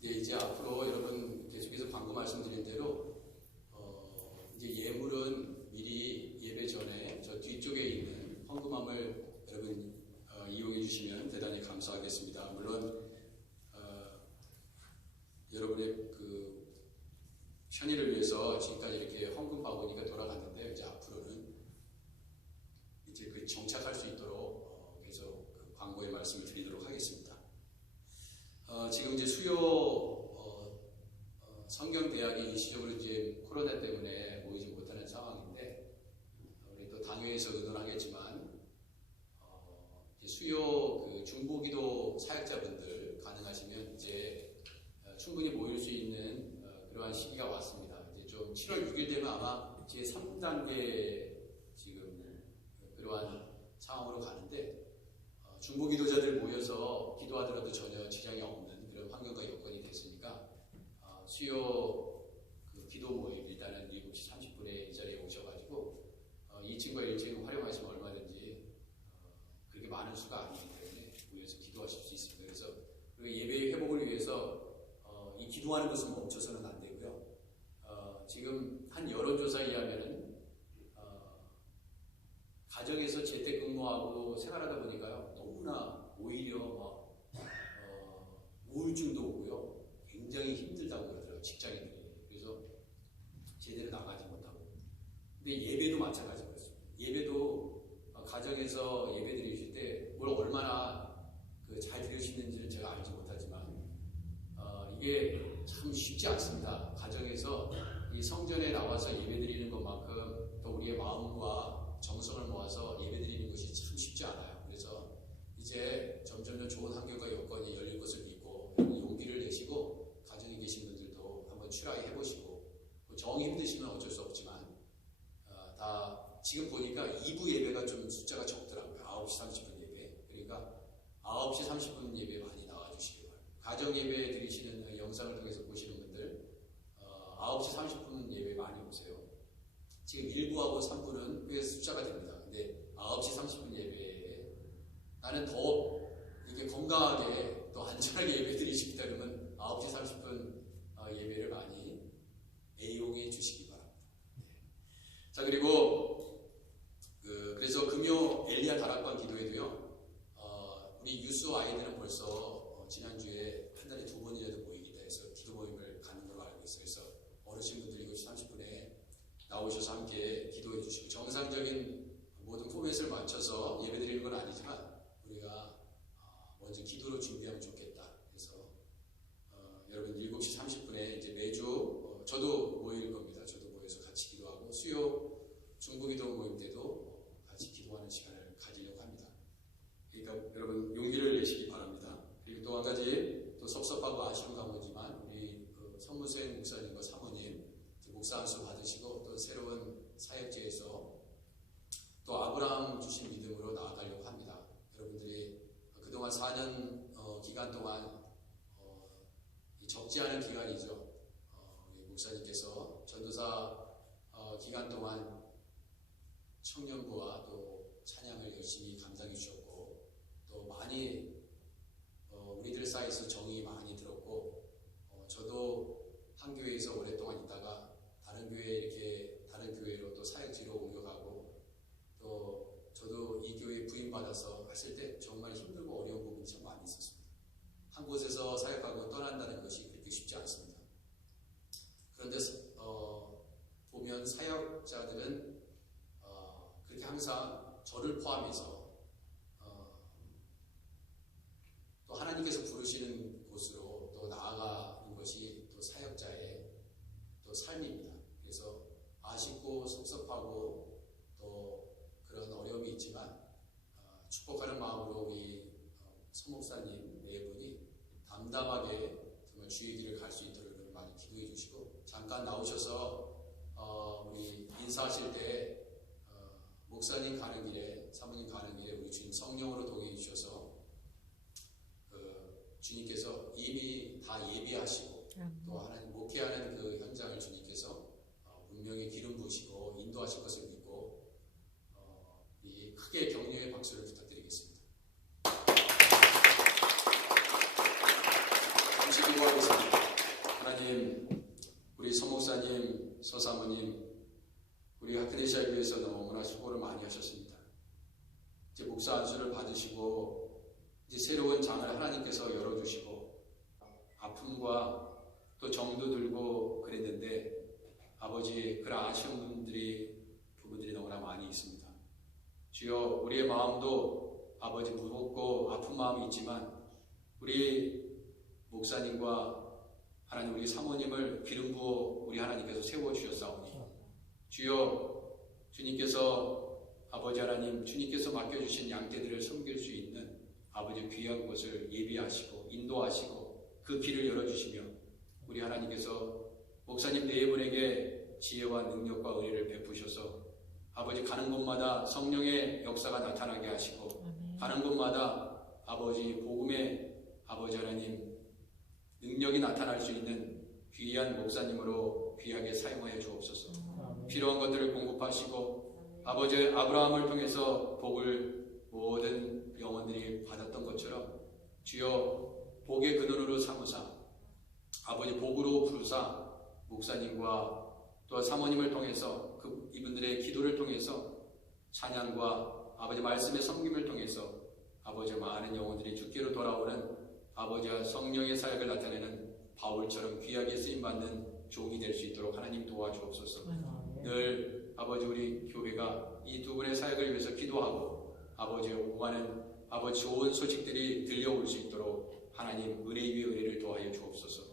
네, 이제 앞으로 여러분 계속해서 방금 말씀드린 대로 이제 예물은 미리 예배 전에 저 뒤쪽에 있는 헌금함을 여러분 이용해 주시면 대단히 감사하겠습니다. 물론 여러분의 그 편의를 위해서 지금까지 이렇게 헌금 바구니가 돌아갔는데 이제 앞으로는 이제 그 정착할 수 있도록 계속 그 광고의 말씀을 드리도록 하겠습니다. 지금 이제 수요 성경대학이 일시적으로 이제 코로나 때문에 모이지 못하는 상황인데 우리 또 당회에서 의논하겠지만 수요 그 중보기도 사역자분들 가능하시면 이제 충분히 모일 수 있는 그러한 시기가 왔습니다. 이제 좀 7월 6일 되면 아마 제 3단계 지금 그러한 상황으로 가는데 중보기도자들 모여서 기도하더라도 전혀 지장이 없는 그런 환경과 여건이 됐으니까 수요 그 기도 모임 일단은 7시 30분에 이 자리에 오셔가지고 2층과 1층 활용하시면 얼마든지 그렇게 많은 수가 아니기 때문에 모여서 기도하실 수 있습니다. 그래서 예배의 회복을 위해서 이 기도하는 것은 멈춰서는 안 되고요. 지금 한 여론조사에 의하면은 가정에서 재택근무하고 생활하다 보니까요 너무나 오히려 막 우울증도 오고요 굉장히 힘들다고 그러더라고요 직장인들이. 그래서 제대로 나가지 못하고. 근데 예배도 마찬가지로 그렇습니다. 예배도 가정에서 예배 드리실 때 뭘 얼마나 잘 드리시는지는 제가 알지 못하지만 이게 참 쉽지 않습니다. 가정에서 이 성전에 나와서 예배드리는 것만큼 또 우리의 마음과 정성을 모아서 예배드리는 것이 참 쉽지 않아요. 그래서 이제 점점 좋은 환경과 여건이 열릴 것을 믿고 용기를 내시고 가정에 계신 분들도 한번 트라이 해보시고 정 힘드시면 어쩔 수 없지만 다 지금 보니까 2부 예배가 좀 숫자가 적더라고요. 9시 30분 예배. 그러니까 9시 30분 예배 많이 나와주시기 바랍니다. 가정 예배 드리시는 영상을 통해서 보시는 분들 9시 30분 예배 많이 오세요. 지금 1부하고 3부는 꽤 숫자가 됩니다. 근데 9시 30분 예배에 나는 더 이렇게 건강하게 또 안전하게 예배 드리고 싶다 그러면 9시 30분 예배를 많이 애용해 주시기 바랍니다. 자, 그리고 그래서 금요 엘리야 다락방 기도회도요. 우리 유스 아이들은 벌써 지난주에 한 달에 2번이라도 모이기도 해서 기도 모임을 갖는 걸로 알고 있어요. 그래서 어르신분들이 7시 30분에 나오셔서 함께 기도해 주시고 정상적인 모든 포맷을 맞춰서 예배 드리는 건 아니지만 우리가 먼저 기도로 준비하면 좋겠다. 그래서 여러분 7시 30분에 이제 매주 저도 모일 겁니다. 저도 모여서 같이 기도하고 수요 중보기도 모임 때도 같이 기도하는 시간을 가지려고 합니다. 그러니까 여러분 용기를 내시기 바랍니다. 그리고 또 한 가지 또 섭섭하고 아쉬운 가문이지만 우리 선무생 목사님과 사모님 목사 안수 받으시고 또 새로운 사역지에서 또 아브라함 주신 믿음으로 나아가려고 합니다. 여러분들이 그동안 4년 기간 동안 적지 않은 기간이죠. 우리 목사님께서 전도사 기간 동안 청년부와 또 찬양을 열심히 감당해 주셨고 또 많이 우리들 사이에서 정이 많이 들었고, 저도 한 교회에서 오랫동안 있다가 다른 교회로 또 사역지로 옮겨가고, 또 저도 이 교회에 부임받아서 했을 때 정말 힘들고 어려운 부분이 참 많이 있었습니다. 한 곳에서 사역하고 떠난다는 것이 그렇게 쉽지 않습니다. 그런데 보면 사역자들은 그렇게 항상 저를 포함해서 또 하나님께서 부르시는 곳으로 또 나아가는 것이 또 사역자의 또 삶입니다. 그래서 아쉽고 섭섭하고 또 그런 어려움이 있지만 축복하는 마음으로 우리 서 목사님 네 분이 담담하게 정말 주의 길을 갈 수 있도록 많이 기도해 주시고, 잠깐 나오셔서 우리 인사하실 때 목사님 가는 길에, 사모님 가는 길에 우리 주님 성령으로 동행해 주셔서 주님께서 이미 다 예비하시고 또 하나님 목회하는 그 현장을 주님께서 분명히 기름 부으시고 인도하실 것을 믿고 이 크게 격려의 박수를 부탁드리겠습니다. 잠시 기도하겠습니다. 하나님, 우리 서 목사님, 서 사모님, 우리 하크레시아 교회에서 너무나 수고를 많이 하셨습니다. 이제 목사 안수를 받으시고 이제 새로운 장을 하나님께서 열어주시고 아픔과 또 정도 들고 그랬는데 아버지, 그런 아쉬운 부분들이 너무나 많이 있습니다. 주여, 우리의 마음도 아버지 무겁고 아픈 마음이 있지만 우리 목사님과 하나님, 우리 사모님을 기름 부어 우리 하나님께서 세워주셨사오니 주여, 주님께서 아버지 하나님, 주님께서 맡겨주신 양떼들을 섬길 수 있는 아버지 귀한 곳을 예비하시고 인도하시고 그 길을 열어주시며 우리 하나님께서 목사님 네 분에게 지혜와 능력과 은혜를 베푸셔서 아버지 가는 곳마다 성령의 역사가 나타나게 하시고 가는 곳마다 아버지 복음의 아버지 하나님 능력이 나타날 수 있는 귀한 목사님으로 귀하게 사용하여 주옵소서. 필요한 것들을 공급하시고 아버지 아브라함을 통해서 복을 모든 영혼들이 받았던 것처럼 주여 복의 근원으로 삼으사 아버지 복으로 부르사 목사님과 또 사모님을 통해서 이분들의 기도를 통해서 찬양과 아버지 말씀의 섬김을 통해서 아버지 많은 영혼들이 주께로 돌아오는 아버지와 성령의 사역을 나타내는 바울처럼 귀하게 쓰임받는 종이 될 수 있도록 하나님 도와주옵소서. 늘 아버지 우리 교회가 이 두 분의 사역을 위해서 기도하고 아버지의 오가는 아버지 좋은 소식들이 들려올 수 있도록 하나님 은혜 위에 은혜를 더하여 주옵소서.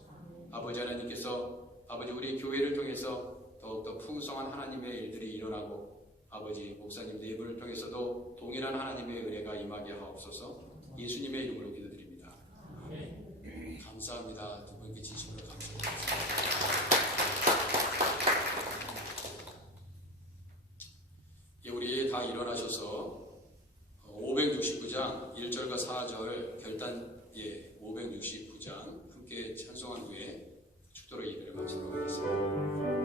아버지 하나님께서 아버지 우리 교회를 통해서 더욱더 풍성한 하나님의 일들이 일어나고 아버지 목사님 네 분을 통해서도 동일한 하나님의 은혜가 임하게 하옵소서. 예수님의 이름으로 기도드립니다. 감사합니다. 두 분께 진심으로 감사드립니다. 우리 다 일어나셔서 569장 1절과 4절 결단 569장 함께 찬송한 후에 축도로 예배를 마치도록 하겠습니다.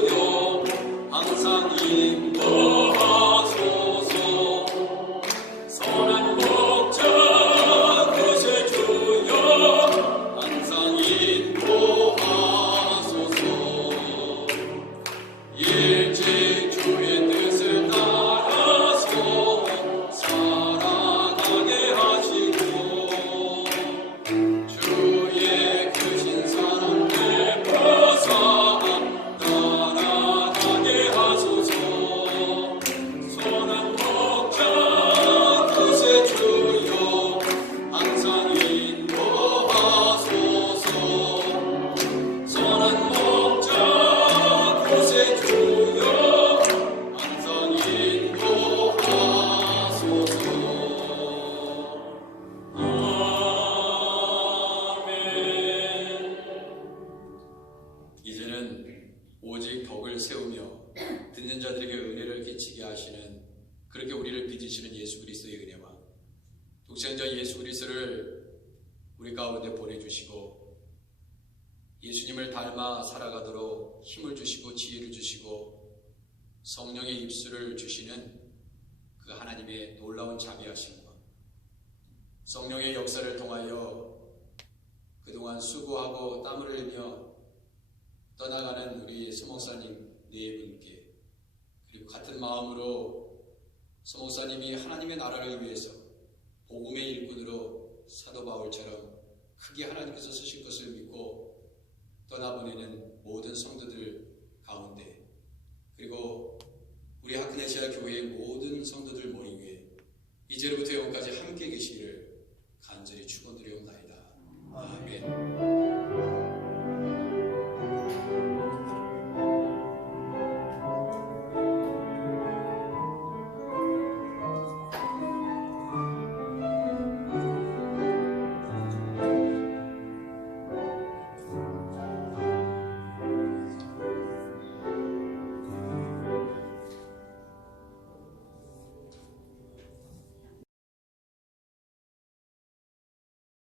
주여 지시는 예수 그리스도의 은혜와 독생자 예수 그리스도를 우리 가운데 보내주시고 예수님을 닮아 살아가도록 힘을 주시고 지혜를 주시고 성령의 입술을 주시는 그 하나님의 놀라운 자비하심과 성령의 역사를 통하여 그동안 수고하고 땀을 흘리며 떠나가는 우리 서목사님 네 분께 그리고 같은 마음으로 서목사님이 하나님의 나라를 위해서 복음의 일꾼으로 사도 바울처럼 크게 하나님께서 쓰실 것을 믿고 떠나보내는 모든 성도들 가운데 그리고 우리 하크네시아 교회의 모든 성도들 머리 위에 이제로부터 영원까지 함께 계시기를 간절히 축원합니다.